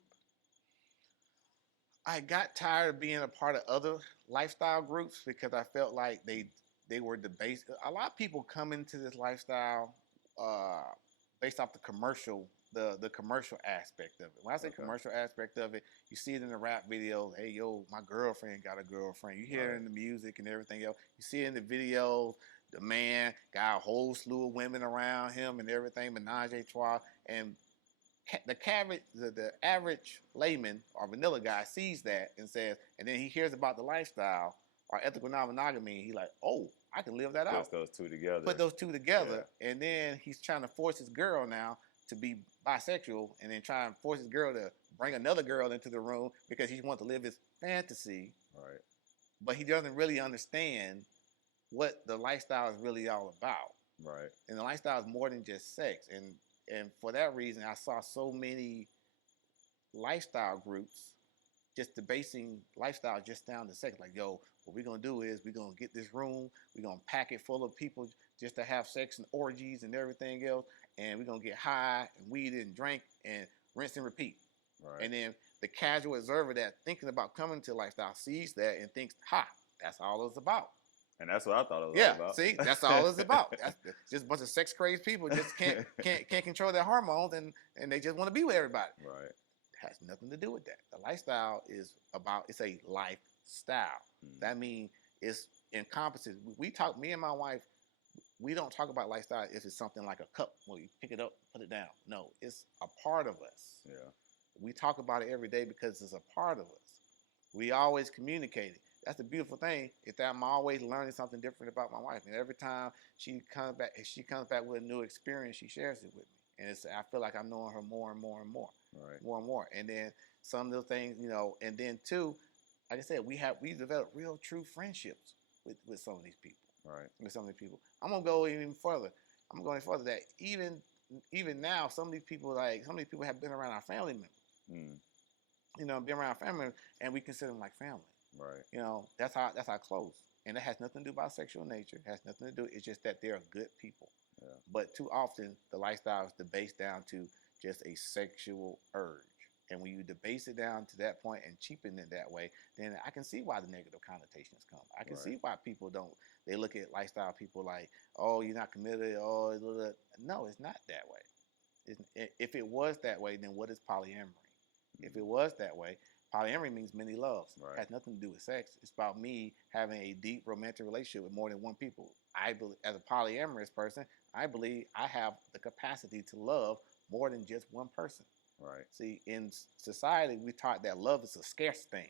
I got tired of being a part of other lifestyle groups because I felt like they were the base. A lot of people come into this lifestyle based off the commercial aspect of it. When I say commercial aspect of it, you see it in the rap videos. Hey, yo, my girlfriend got a girlfriend. You hear it in the music and everything else. You see it in the videos. The man got a whole slew of women around him and everything, menage a trois. And the average layman or vanilla guy sees that and says, and then he hears about the lifestyle or ethical non-monogamy. He's like, oh, I can live that out. Put those two together. Put those two together, and then he's trying to force his girl now to be bisexual, and then try and force his girl to bring another girl into the room because he wants to live his fantasy. Right. But he doesn't really understand what the lifestyle is really all about. Right. And the lifestyle is more than just sex. And for that reason, I saw so many lifestyle groups just debasing lifestyle just down to sex. Like, yo, what we're going to do is we're going to get this room, we're going to pack it full of people just to have sex and orgies and everything else, and we're going to get high and weed and drink and rinse and repeat. Right. And then the casual observer that thinking about coming to lifestyle sees that and thinks, ha, that's all it's about. And that's what I thought it was all about. See, that's all it's about. That's just a bunch of sex crazed people just can't control their hormones and they just want to be with everybody. Right. It has nothing to do with that. The lifestyle is it's a lifestyle. That means it's encompasses. Me and my wife, we don't talk about lifestyle if it's something like a cup where you pick it up, put it down. No, it's a part of us. Yeah. We talk about it every day because it's a part of us. We always communicate it. That's the beautiful thing, is that I'm always learning something different about my wife. And every time she comes back with a new experience, she shares it with me. And I feel like I'm knowing her more and more and more. Right. More and more. And then some of the things, and then too, like I said, we developed real true friendships with some of these people. Right. With some of these people. I'm gonna go even further. I'm going further that even now, some of these people have been around our family members. Been around our family members, and we consider them like family. Right. That's how close. And it has nothing to do about sexual nature. It has nothing to do. It's just that they're good people. Yeah. But too often the lifestyle is debased down to just a sexual urge. And when you debase it down to that point and cheapen it that way, then I can see why the negative connotations come. I can see why people they look at lifestyle people like, oh, you're not committed. Oh, no, it's not that way. If it was that way, then what is polyamory? If it was that way, polyamory means many loves. Right. It has nothing to do with sex. It's about me having a deep romantic relationship with more than one people. I believe, as a polyamorous person, I believe I have the capacity to love more than just one person. Right. See, in society, we taught that love is a scarce thing.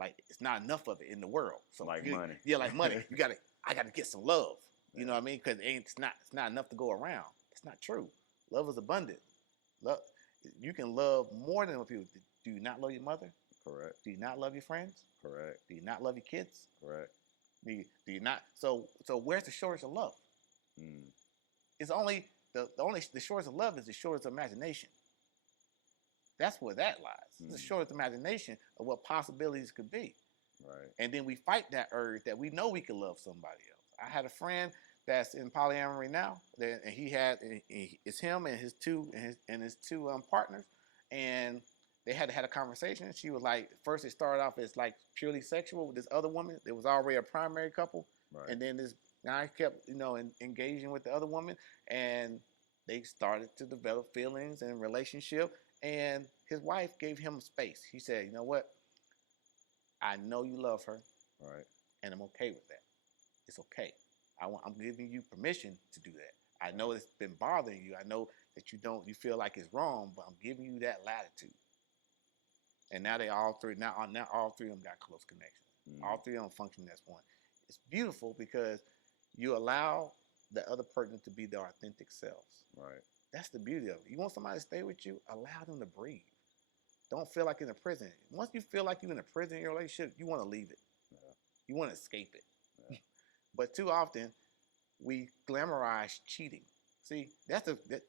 Like it's not enough of it in the world. So like money. Yeah, like money. I gotta get some love. You know what I mean? Because it's not enough to go around. It's not true. Love is abundant. Love, you can love more than what people. Do you not love your mother? Correct. Do you not love your friends? Correct. Do you not love your kids? Correct. Do you not? So where's the shortage of love? It's only the shortage of love is the shortage of imagination. That's where that lies. The shortage of imagination of what possibilities could be. Right. And then we fight that urge that we know we can love somebody else. I had a friend that's in polyamory now, and it's him and his two partners, and they had a conversation. She was like, first it started off as like purely sexual with this other woman. There was already a primary couple, and then this guy kept engaging with the other woman, and they started to develop feelings and relationship. And his wife gave him space. He said, "You know what? I know you love her, right, and I'm okay with that. It's okay. I'm giving you permission to do that. I know it's been bothering you. I know that you feel like it's wrong, but I'm giving you that latitude." And now all three of them got close connections. All three of them function as one. It's beautiful because you allow the other person to be their authentic selves. Right. That's the beauty of it. You want somebody to stay with you, allow them to breathe. Don't feel like in a prison. Once you feel like you're in a prison in your relationship, you want to leave it. Yeah. You want to escape it. Yeah. But too often, we glamorize cheating. See,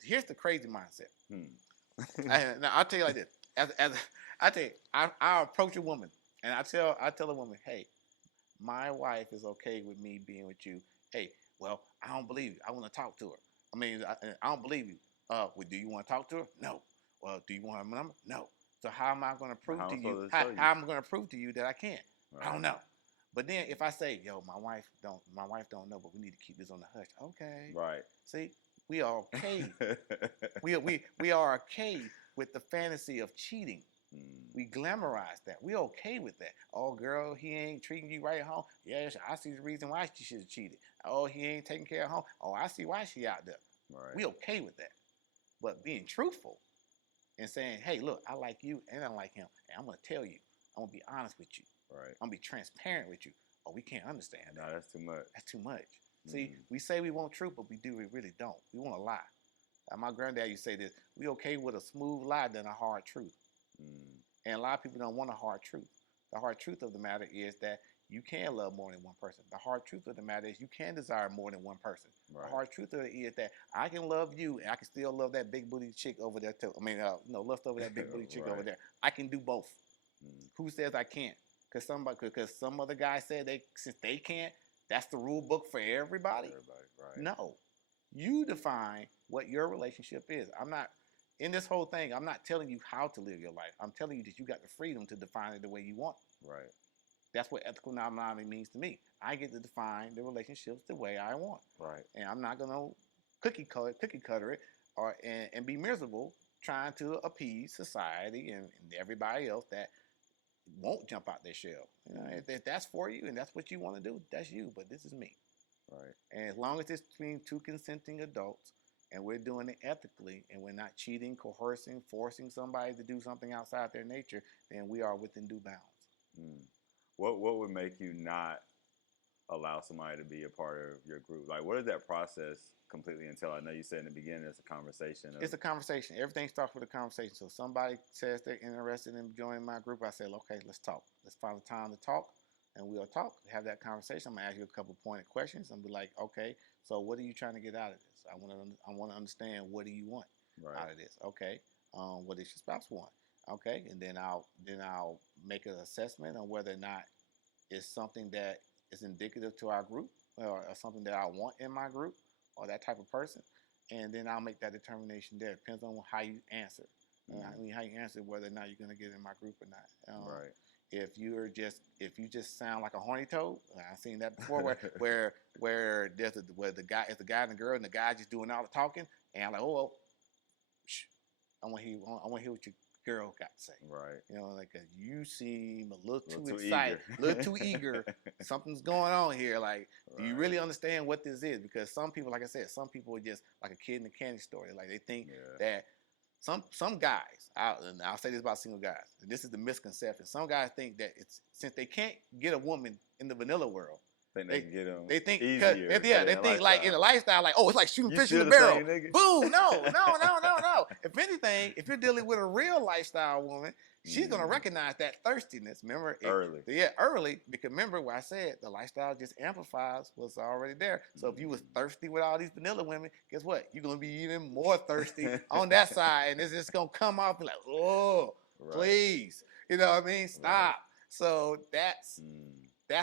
here's the crazy mindset. Now I'll tell you like this. I approach a woman and I tell a woman, "Hey, my wife is okay with me being with you. Hey, well, I don't believe you. I want to talk to her. I mean, I don't believe you. Well, do you want to talk to her? No. Well, do you want her number? No. So how am I going to prove to you? How am I going to prove to you that I can't? Right. I don't know. But then if I say, "Yo, my wife don't know, but we need to keep this on the hush." Okay. Right. See, we are okay. we are okay with the fantasy of cheating. We glamorize that. We okay with that. "Oh, girl, he ain't treating you right at home. Yeah, I see the reason why she should have cheated. Oh, he ain't taking care of home. Oh, I see why she out there." Right. We okay with that. But being truthful and saying, "Hey, look, I like you and I like him. And I'm going to tell you. I'm going to be honest with you. Right. I'm going to be transparent with you." Oh, we can't understand that. No, that's too much. That's too much. See, we say we want truth, but we really don't. We want a lie. My granddad used to say this: "We okay with a smooth lie than a hard truth." And a lot of people don't want a hard truth. The hard truth of the matter is that you can love more than one person. The hard truth of the matter is you can desire more than one person. Right. The hard truth of it is that I can love you and I can still love that big booty chick over there too. I mean, lust over that big booty chick over there. I can do both. Who says I can't? Because some other guy said since they can't, that's the rule book for everybody. Right. No, you define what your relationship is. I'm not. In this whole thing, I'm not telling you how to live your life. I'm telling you that you got the freedom to define it the way you want. Right. That's what ethical non-monogamy means to me. I get to define the relationships the way I want. Right. And I'm not gonna cookie cutter it and be miserable trying to appease society and everybody else that won't jump out their shell. If that's for you and that's what you want to do, that's you. But this is me. Right. And as long as it's between two consenting adults, and we're doing it ethically, and we're not cheating, coercing, forcing somebody to do something outside their nature, then we are within due bounds. What would make you not allow somebody to be a part of your group? Like, what does that process completely entail? I know you said in the beginning it's a conversation. It's a conversation. Everything starts with a conversation. So somebody says they're interested in joining my group. I say, "Okay, let's talk. Let's find a time to talk." And we'll talk, have that conversation. I'm gonna ask you a couple pointed questions and be like, "Okay, so what are you trying to get out of this? I want to understand, what do you want out of this? Okay, what does your spouse want? Okay, and then I'll make an assessment on whether or not it's something that is indicative to our group or something that I want in my group or that type of person, and then I'll make that determination there. It depends on how you answer. I mean, how you answer whether or not you're gonna get in my group or not. Right. If you just sound like a horny toad, I've seen that before, where the guy is the guy and the girl, and the guy just doing all the talking, and I'm like, "Oh, I want to hear what your girl got to say." Right. Like you seem a little too excited, a little too eager. Something's going on here. Like, do you really understand what this is? Because some people, like I said, some people are just like a kid in a candy store. Like they think that some guys, and I'll say this about single guys. This is the misconception. Some guys think that it's since they can't get a woman in the vanilla world, think they can get them they think easier. they think like in a lifestyle, like, oh, it's like shooting You fish in still the the barrel. same nigga? Boom! No. If anything, if you're dealing with a real lifestyle woman, she's gonna recognize that thirstiness. Remember, Early. Early. Because remember what I said, the lifestyle just amplifies what's already there. So if you was thirsty with all these vanilla women, guess what? You're gonna be even more thirsty on that side, and it's just gonna come off and like, oh, please, you know what I mean? Stop. Right. So that's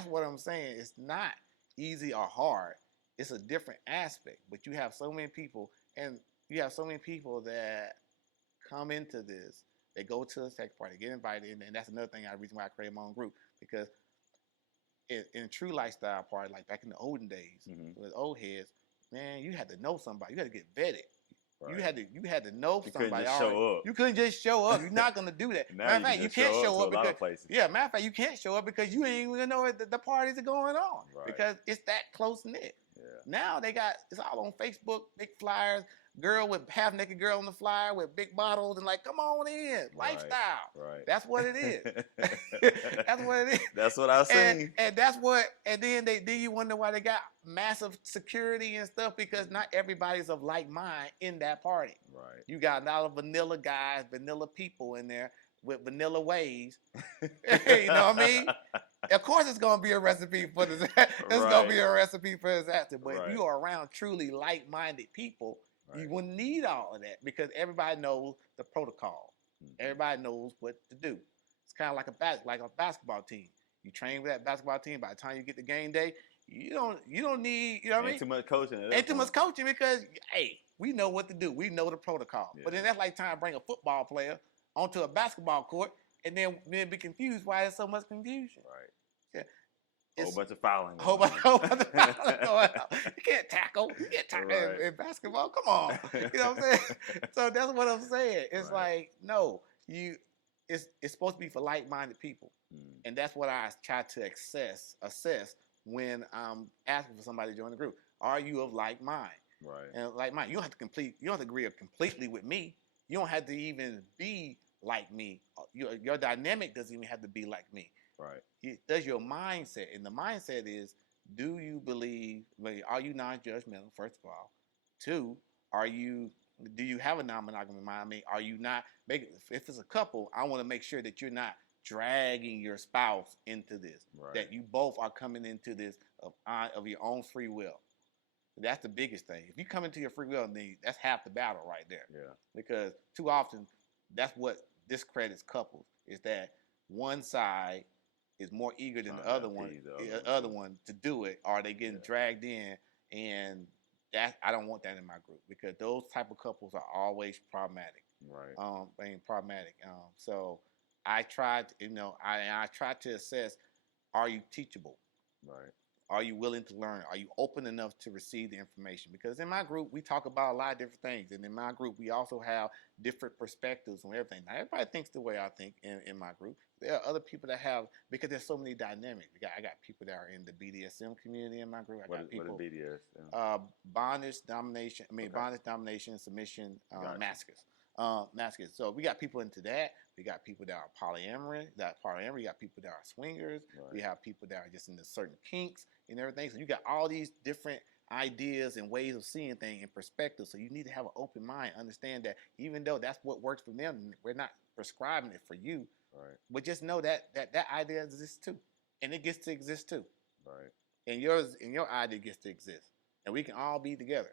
what I'm saying. It's not easy or hard. It's a different aspect. But you have so many people, and you have so many people that come into this. They go to a sex party, get invited, and that's another thing. Reason why I created my own group, because in a true lifestyle party, like back in the olden days, with old heads, man, you had to know somebody. You had to get vetted. Right. You had to know somebody. You couldn't just show up. You're not gonna do that. Now matter of fact, you can't show up because matter of fact, you can't show up because you ain't even know the parties are going on because it's that close knit. Yeah. Now it's all on Facebook, big flyers, girl with half naked girl on the flyer with big bottles and like, come on in, lifestyle. Right. That's what it is. That's what it is. That's what I seen. And then you wonder why they got massive security and stuff because not everybody's of like mind in that party. Right. You got a lot of vanilla guys, vanilla people in there with vanilla ways. You know what I mean? Of course, it's gonna be a recipe for disaster. It's gonna be a recipe for disaster. But if you are around truly like-minded people, you wouldn't need all of that because everybody knows the protocol. Everybody knows what to do. It's kind of like a basketball team. You train with that basketball team. By the time you get to game day, you don't need, you know what I mean? Ain't too much coaching. Ain't too much coaching because hey, we know what to do. We know the protocol. Yeah. But then that's like trying to bring a football player onto a basketball court and then be confused why there's so much confusion. Right. Yeah. Whole bunch of fouling. Whole bunch of fouling going on. You can't tackle. You can't tackle in basketball. Come on. You know what I'm saying? So that's what I'm saying. It's like, no, it's supposed to be for like-minded people. And that's what I try to assess when I'm asking for somebody to join the group. Are you of like mind? Right. And like mind, you don't have to agree completely with me. You don't have to even be like me. Your dynamic doesn't even have to be like me. Right. Does your mindset, and the mindset is, do you believe? Are you non-judgmental? First of all, two, do you have a non-monogamous mind? I mean, are you not making? If it's a couple, I want to make sure that you're not dragging your spouse into this. Right. That you both are coming into this of your own free will. That's the biggest thing. If you come into your free will, then that's half the battle right there. Yeah. Because too often, that's what discredits couples is that one side is more eager than the other one to do it, or they getting dragged in, and that I don't want that in my group because those type of couples are always problematic. Right. Problematic. So I tried, I tried to assess: are you teachable? Right. Are you willing to learn? Are you open enough to receive the information? Because in my group, we talk about a lot of different things. And in my group, we also have different perspectives on everything. Now, everybody thinks the way I think in my group. There are other people that have, because there's so many dynamics. I got people that are in the BDSM community in my group. I got people. What is BDSM? Bondage, domination, submission, masochist. So we got people into that. We got people that are polyamory. We got people that are swingers. Right. We have people that are just into certain kinks and everything. So you got all these different ideas and ways of seeing things and perspectives. So you need to have an open mind. Understand that even though that's what works for them, we're not prescribing it for you. Right. But just know that idea exists too, and it gets to exist too. Right. And your idea gets to exist, and we can all be together.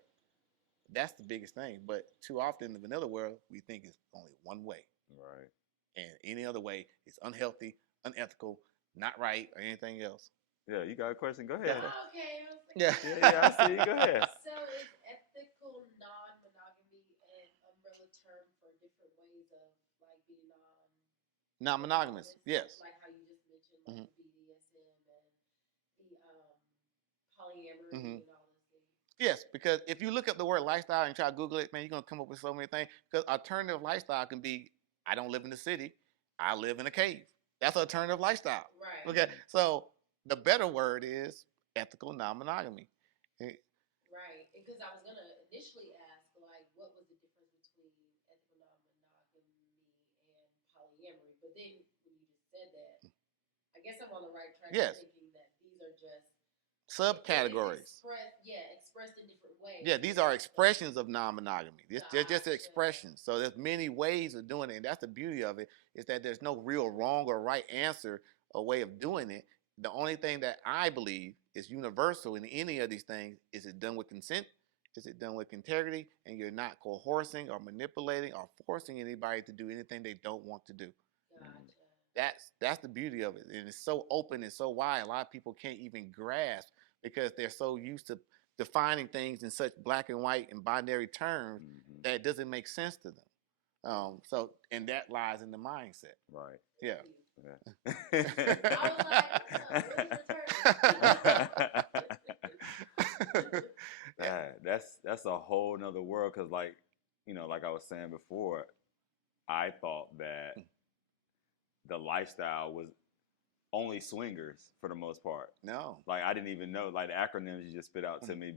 That's the biggest thing. But too often in the vanilla world, we think it's only one way. Right. And any other way is unhealthy, unethical, not right, or anything else. Yeah, you got a question? Go ahead. Okay. Yeah, I see. Go ahead. So is ethical non-monogamy an umbrella term for different ways of like being non-monogamous? Yes. Like how you just mentioned, like the BDSM and the polyamory and all those things. Yes, because if you look up the word lifestyle and try to Google it, man, you're gonna come up with so many things. Because alternative lifestyle can be, I don't live in the city, I live in a cave. That's an alternative lifestyle. Right. Okay. So the better word is ethical non-monogamy. Right. Because I was gonna initially ask, like, what was the difference between ethical non-monogamy polyamory. But then when you just said that, I guess I'm on the right track. Yes. Thinking that these are just subcategories. Expressed in different ways. Yeah, these are expressions of non-monogamy. They're just Gotcha. expressions. So there's many ways of doing it, and that's the beauty of it, is that there's no real wrong or right answer or way of doing it. The only thing that I believe is universal in any of these things is it done with consent, is it done with integrity, and you're not coercing or manipulating or forcing anybody to do anything they don't want to do. Gotcha. That's the beauty of it, and it's so open and so wide. A lot of people can't even grasp because they're so used to defining things in such black and white and binary terms that it doesn't make sense to them. So, and that lies in the mindset. Right. Yeah. I was like, that's a whole nother world, because like I was saying before, I thought that the lifestyle was only swingers for the most part. No. Like, I didn't even know, like, the acronyms you just spit out to me,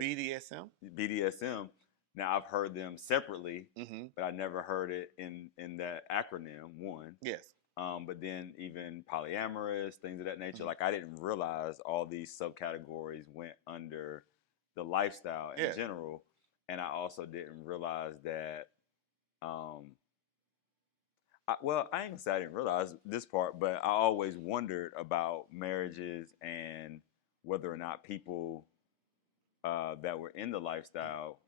BDSM. Now, I've heard them separately, but I never heard it in that acronym, one. Yes. But then even polyamorous, things of that nature, like, I didn't realize all these subcategories went under the lifestyle in general. And I also didn't realize that, I ain't gonna say I didn't realize this part, but I always wondered about marriages and whether or not people that were in the lifestyle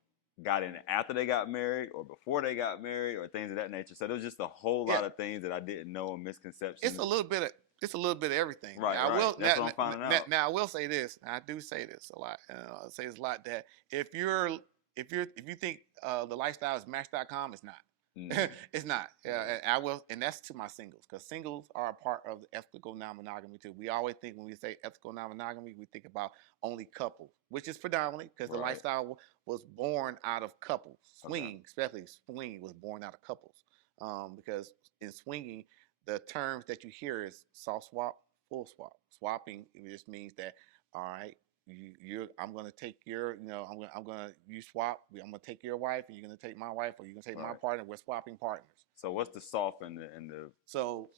got in after they got married or before they got married or things of that nature. So there was just a whole lot of things that I didn't know and misconceptions. It's a little bit of everything. Right, now, That's what I'm finding out. Now I will say this. And I do say this a lot. I say this a lot, that if you think the lifestyle is Match.com, it's not. It's not. I will, and that's to my singles, because singles are a part of the ethical non-monogamy too. We always think, when we say ethical non-monogamy, we think about only couples, which is predominantly because the lifestyle was born out of couples. Swinging, especially swinging, was born out of couples. Because in swinging, the terms that you hear is soft swap, full swap. Swapping, it just means that, all right, I'm gonna take your, you swap. I'm gonna take your wife, and you're gonna take my wife, or you're gonna take my partner. We're swapping partners. So what's the soft and the? So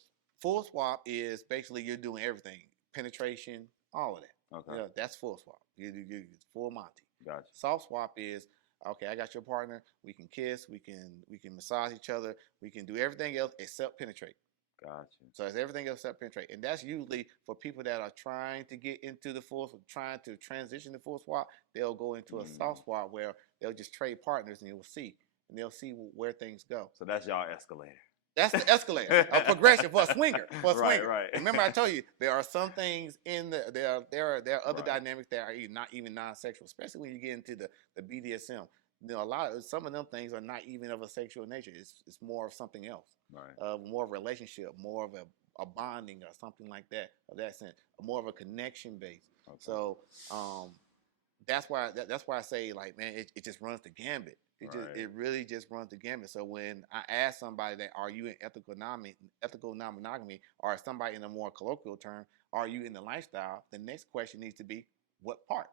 full swap is basically you're doing everything, penetration, all of that. Okay. That's full swap. You full Monty. Gotcha. Soft swap is, okay, I got your partner. We can kiss. We can massage each other. We can do everything else except penetrate. Gotcha. So it's everything else except penetrate, and that's usually for people that are trying to get into the trying to transition to full swap. They'll go into a soft swap where they'll just trade partners, and they'll see where things go. So that's y'all escalator. That's the escalator, a progression for a swinger. Right. Remember, I told you there are some things in there are other dynamics that are not even non-sexual, especially when you get into the BDSM. Some of them things are not even of a sexual nature. It's more of something else. Right. More of a relationship, more of a bonding or something like that, of that sense, more of a connection base. Okay. So that's why I say, like, man, it just runs the gambit. It really just runs the gambit. So when I ask somebody that, are you in ethical non-monogamy, or somebody in a more colloquial term, are you in the lifestyle? The next question needs to be, what part?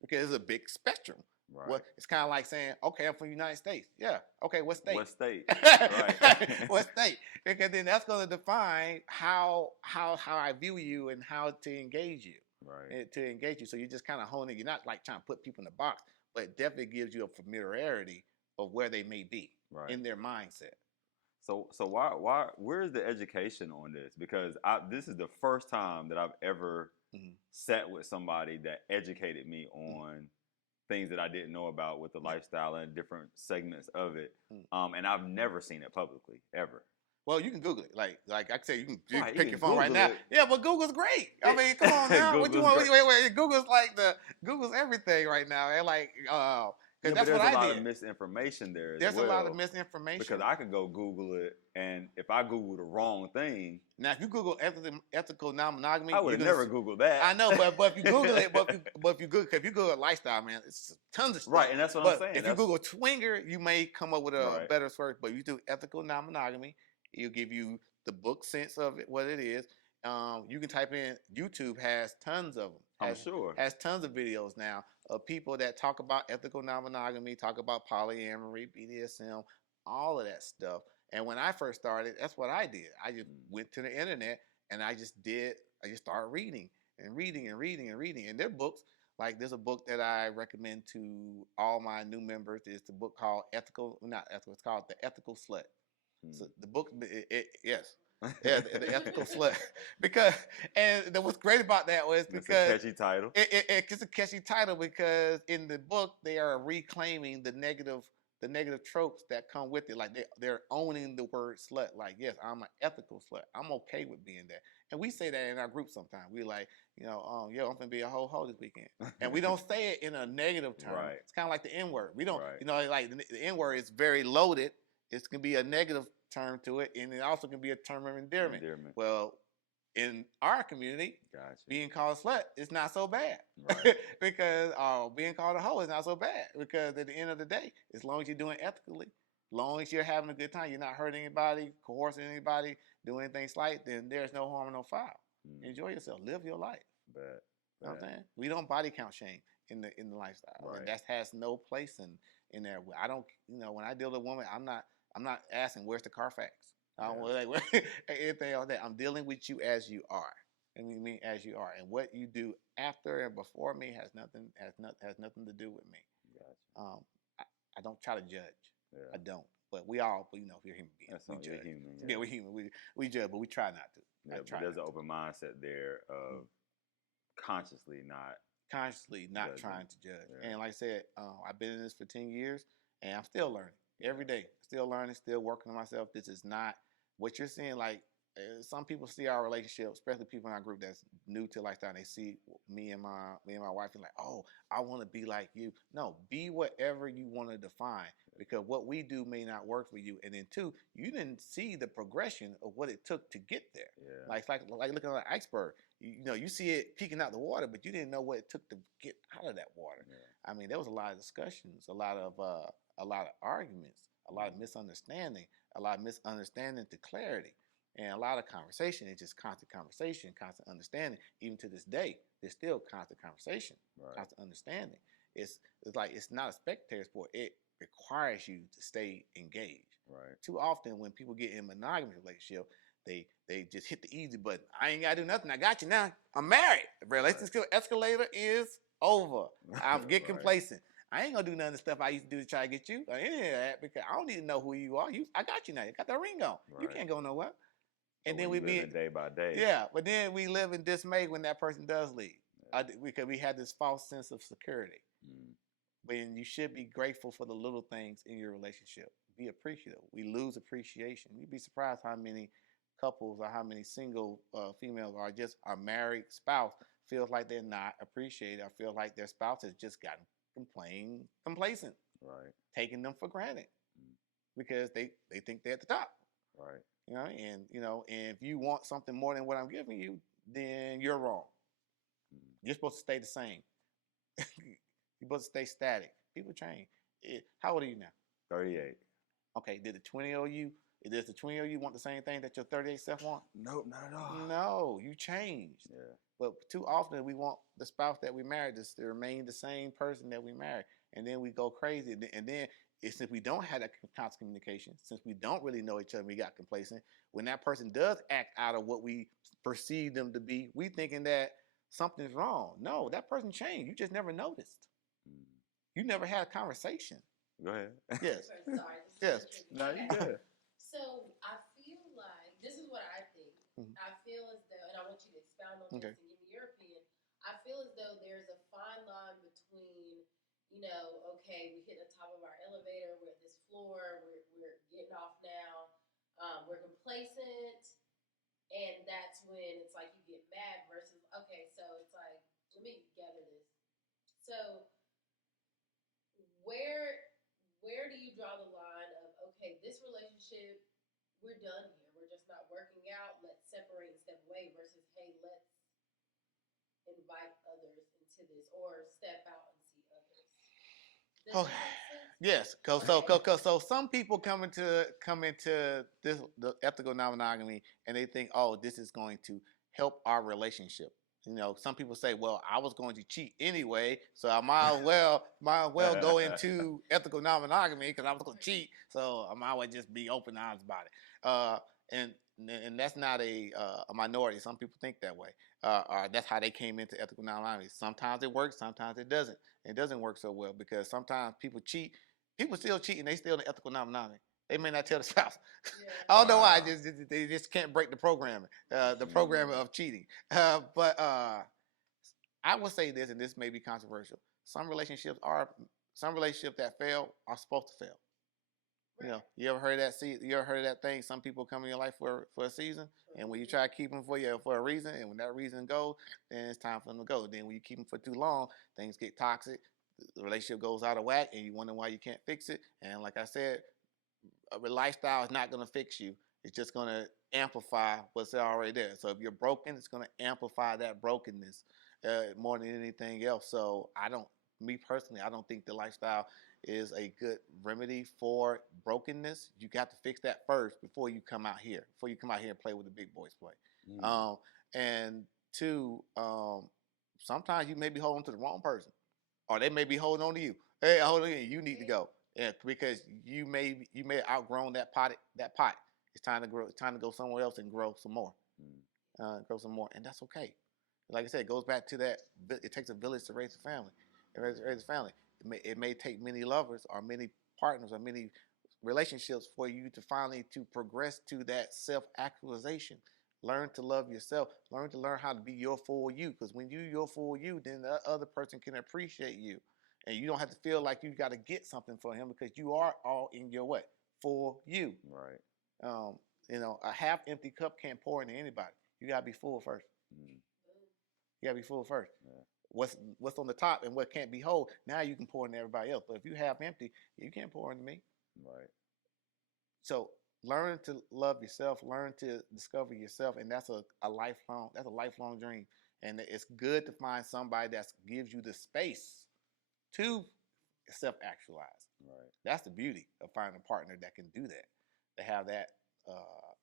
Because it's a big spectrum. Right. Well, it's kind of like saying, okay, I'm from the United States. Yeah. Okay, what state? What state? Right. What state? Because then that's going to define how I view you and how to engage you. Right. To engage you. So you're just kind of honing. You're not like trying to put people in a box, but it definitely gives you a familiarity of where they may be in their mindset. So why where's the education on this? Because this is the first time that I've ever sat with somebody that educated me on things that I didn't know about with the lifestyle and different segments of it. And I've never seen it publicly, ever. Well, you can Google it. Like I said, you can pick your phone Google right now. Yeah, but Google's great. I mean, come on now. What you want? Wait. Google's everything right now. And like, because that's what I did. There's a lot of misinformation there. There's a lot of misinformation. Because I could go Google it, and if I Google the wrong thing. Now, if you Google ethical non-monogamy, I would have never Googled that. I know, but if you Google it, if you Google lifestyle, man, it's tons of stuff. Right, and that's what I'm saying. If you Google swinger, you may come up with a better search. But if you do ethical non-monogamy, it'll give you the book sense of it, what it is. You can type in, YouTube has tons of them. I'm sure. Has tons of videos now of people that talk about ethical non-monogamy, talk about polyamory, BDSM, all of that stuff. And when I first started, that's what I did. I just went to the internet and I just started reading and reading and reading and reading. And their books, like there's a book that I recommend to all my new members. It's the book called not Ethical, it's called The Ethical Slut. So the book, yes. Yeah, the ethical slut. Because what's great about that was because it's a catchy title. It's a catchy title because in the book they are reclaiming the negative tropes that come with it. Like they're owning the word slut. Like, yes, I'm an ethical slut. I'm okay with being that. And we say that in our group sometimes. We like, yo, I'm gonna be a hoe this weekend. And we don't say it in a negative term. Right. It's kind of like the N-word. We don't, like the N-word is very loaded. It can be a negative term to it, and it also can be a term of endearment. Well, in our community, being called a slut is not so bad. Right. Because being called a hoe is not so bad. Because at the end of the day, as long as you're doing ethically, as long as you're having a good time, you're not hurting anybody, coercing anybody, doing anything slight, then there's no harm and no foul. Enjoy yourself. Live your life. You know what I'm saying? We don't body count shame in the lifestyle. Right. And that has no place in there. I don't, when I deal with a woman, I'm not asking where's the Carfax. I don't like anything like that. I'm dealing with you as you are. And we mean as you are. And what you do after and before me has nothing to do with me. Gotcha. I don't try to judge. Yeah. I don't. But we all, we're human beings. We judge. Human, yeah, we're human. We judge, but we try not to. Yeah, but there's an open mindset there of consciously not judging. Trying to judge. Yeah. And like I said, I've been in this for 10 years, and I'm still learning every day. Still learning, still working on myself. This is not what you're seeing. Like some people see our relationship, especially people in our group that's new to lifestyle. They see me and my wife and like, oh, I want to be like you. No, be whatever you want to define, because what we do may not work for you. And then two, you didn't see the progression of what it took to get there. Yeah. Like looking at an iceberg. You see it peeking out the water, but you didn't know what it took to get out of that water. Yeah. I mean, there was a lot of discussions, a lot of arguments, a lot of misunderstanding, a lot of misunderstanding to clarity, and a lot of conversation. It's just constant conversation, constant understanding. Even to this day, there's still constant conversation, constant understanding. It's like it's not a spectator sport. It requires you to stay engaged. Right. Too often when people get in monogamous relationship, they just hit the easy button. I ain't gotta do nothing. I got you now. I'm married. Relationship escalator is over. I'm getting complacent. I ain't gonna do none of the stuff I used to do to try to get you. Or any of that, because I don't need to know who you are. I got you now. You got that ring on. Right. You can't go nowhere. And then we be day by day. Yeah, but then we live in dismay when that person does leave, because we had this false sense of security. When you should be grateful for the little things in your relationship. Be appreciative. We lose appreciation. You'd be surprised how many couples or how many single females are just a married spouse feels like they're not appreciated, or feel like their spouse has just gotten complacent, right? Taking them for granted because they think they're at the top, right? And if you want something more than what I'm giving you, then you're wrong. You're supposed to stay the same. You're supposed to stay static. People change. How old are you now? 38. Okay, does the 20-year-old you want the same thing that your 38 self want? Nope, not at all. No, you changed. Yeah. But too often we want the spouse that we married to remain the same person that we married. And then we go crazy. And then since we don't have that constant communication, since we don't really know each other, we got complacent. When that person does act out of what we perceive them to be, we thinking that something's wrong. No, that person changed. You just never noticed. You never had a conversation. Go ahead. Yes. Sorry. Yes. No, you good. So I feel like this is what I think. I feel as though, and I want you to expound on this and give me your opinion. I feel as though there's a fine line between, okay, we hit the top of our elevator, we're at this floor, we're getting off now, we're complacent, and that's when it's like you get mad versus, okay, so it's like, let me gather this. So where do you draw the line of, okay, this relationship, we're done here. We're just not working out. Let's separate and step away versus, hey, let's invite others into this or step out and see others. Does that make sense? Yes. So some people come into the ethical non-monogamy and they think, oh, this is going to help our relationship. You know, some people say, "Well, I was going to cheat anyway, so I might as well go into ethical non-monogamy because I was going to cheat, so I might as well just be open and honest about it." And that's not a minority. Some people think that way. That's how they came into ethical non-monogamy. Sometimes it works, sometimes it doesn't. It doesn't work so well because sometimes people cheat. People still cheat and they still in ethical non-monogamy. They may not tell the spouse. Yeah. I don't know why. They just can't break the programming, the programming of cheating. But I will say this, and this may be controversial. Some relationships that fail are supposed to fail. You know, you ever heard of that thing? Some people come in your life for a season, and when you try to keep them for a reason, and when that reason goes, then it's time for them to go. Then when you keep them for too long, things get toxic. The relationship goes out of whack, and you wonder why you can't fix it. And like I said, a lifestyle is not going to fix you. It's just going to amplify what's already there. So if you're broken, it's going to amplify that brokenness more than anything else. So me personally, I don't think the lifestyle is a good remedy for brokenness. You got to fix that first before you come out here. Before you come out here and play with the big boys play. And two, sometimes you may be holding to the wrong person, or they may be holding on to you. Hey, holding on, you need to go. Yeah, because you may have outgrown that pot. It's time to grow. It's time to go somewhere else and grow some more. Grow some more, and that's okay. Like I said, it goes back to that. It takes a village to raise a family. It may take many lovers or many partners or many relationships for you to finally to progress to that self-actualization. Learn to love yourself. Learn how to be your full you. Because when you're your full you, then the other person can appreciate you. And you don't have to feel like you got to get something for him because you are all in your what? Full you. Right. You know, a half empty cup can't pour into anybody. You got to be full first. You got to be full first. Yeah. What's on the top and what can't be whole, now you can pour into everybody else. But if you half empty, you can't pour into me. Right. So learn to love yourself, learn to discover yourself, and that's a lifelong dream. And it's good to find somebody that gives you the space to self-actualize. Right. That's the beauty of finding a partner that can do that. To have that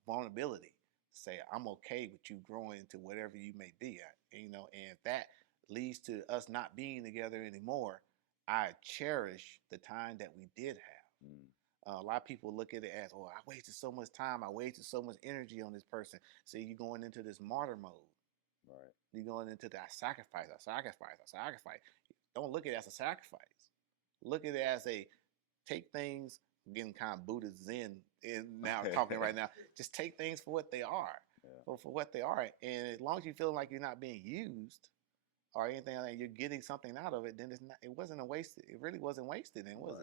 vulnerability. To say, I'm okay with you growing into whatever you may be at. You know, and if that leads to us not being together anymore, I cherish the time that we did have. A lot of people look at it as, oh, I wasted so much time. I wasted so much energy on this person. See, you're going into this martyr mode. Right. You're going into that sacrifice. Don't look at it as a sacrifice. Look at it as a take things, getting kind of Buddhist Zen now talking right now. Just take things for what they are. Yeah. For what they are. And as long as you feel like you're not being used or anything like that, you're getting something out of it, then it wasn't a wasted. It really wasn't wasted then, was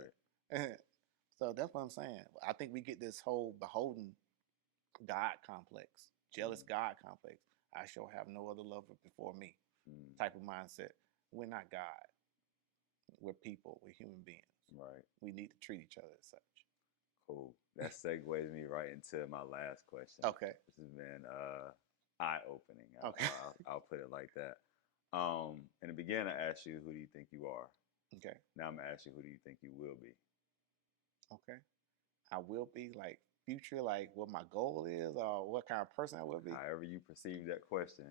it? So that's what I'm saying. I think we get this whole beholden God complex, jealous God complex. I shall have no other lover before me type of mindset. We're not God. We're people. We're human beings. Right. We need to treat each other as such. Cool. That segues me right into my last question. Okay. This has been eye-opening. Okay. I'll put it like that. In the beginning, I asked you, who do you think you are? Okay. Now I'm going to ask you, who do you think you will be? Okay. I will be like future, like what my goal is or what kind of person I will be. However you perceive that question,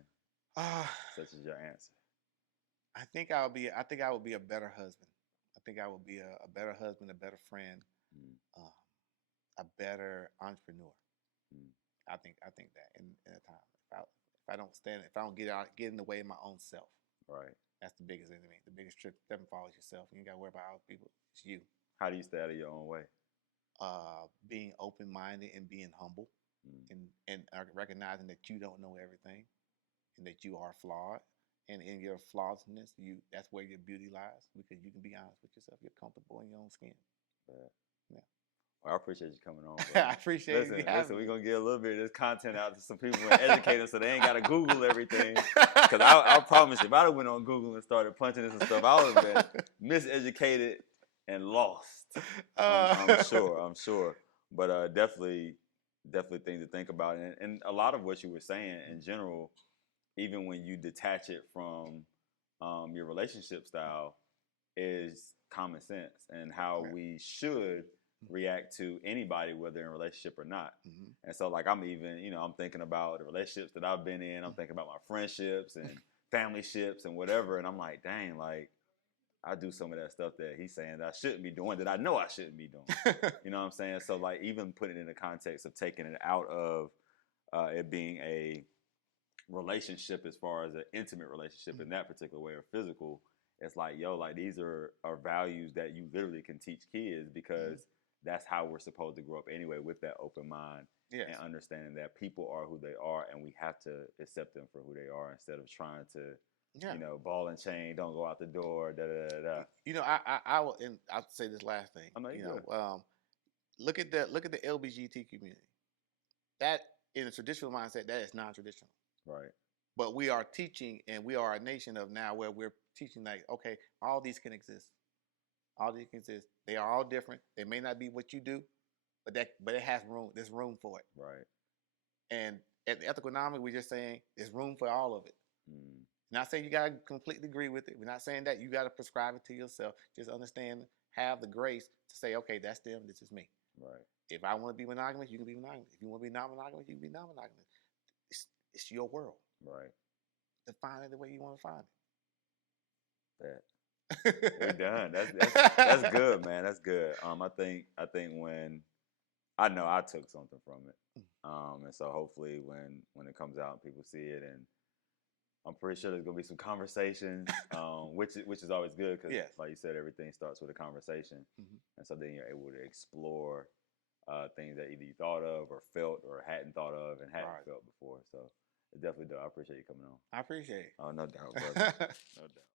such is your answer. I think I will be a better husband. I think I will be a better husband, a better friend, a better entrepreneur. I think that in a time. If I don't get in the way of my own self. Right. That's the biggest enemy. The biggest trip that follows yourself. You ain't got to worry about other people. It's you. How do you stay out of your own way? Being open-minded and being humble, and recognizing that you don't know everything, and that you are flawed. And in your flawedness, that's where your beauty lies, because you can be honest with yourself. You're comfortable in your own skin. Yeah. Well, I appreciate you coming on, bro. I appreciate you. Listen, we're going to get a little bit of this content out to some people and educate them so they ain't got to Google everything. Because I promise you, if I went on Google and started punching this and stuff, I would have been miseducated and lost. I'm sure. But definitely things to think about. And a lot of what you were saying in general, even when you detach it from your relationship style, is common sense and how we should react to anybody, whether in a relationship or not. And so, like, I'm even, I'm thinking about the relationships that I've been in. I'm thinking about my friendships and family ships and whatever. And I'm like, dang, like I do some of that stuff that he's saying that I shouldn't be doing, that I know I shouldn't be doing. You know what I'm saying? So like even putting it in the context of taking it out of it being a relationship as far as an intimate relationship in that particular way or physical, it's like, yo, like these are values that you literally can teach kids because that's how we're supposed to grow up anyway, with that open mind and understanding that people are who they are and we have to accept them for who they are instead of trying to, you know, ball and chain, don't go out the door, da da da da. You know, I will, and I'll say this last thing. Look at the LBGT community. That in a traditional mindset, that is non-traditional. Right. But we are teaching, and we are a nation of now where we're teaching like, okay, all these can exist. All these can exist. They are all different. They may not be what you do, but it has room. There's room for it. Right. And at the ethical economic, we're just saying there's room for all of it. Not saying you gotta completely agree with it. We're not saying that you gotta prescribe it to yourself. Just understand, have the grace to say, okay, that's them. This is me. Right. If I want to be monogamous, you can be monogamous. If you want to be non-monogamous, you can be non-monogamous. It's your world. Right. Define it the way you want to find it. We're done. That's good, man. That's good. I think when I know I took something from it, and so hopefully when it comes out and people see it, and I'm pretty sure there's gonna be some conversations, which is always good because, like you said, everything starts with a conversation, and so then you're able to explore things that either you thought of or felt or hadn't thought of and hadn't felt before. So it definitely does. I appreciate you coming on. I appreciate it. Oh, no doubt, brother. No doubt.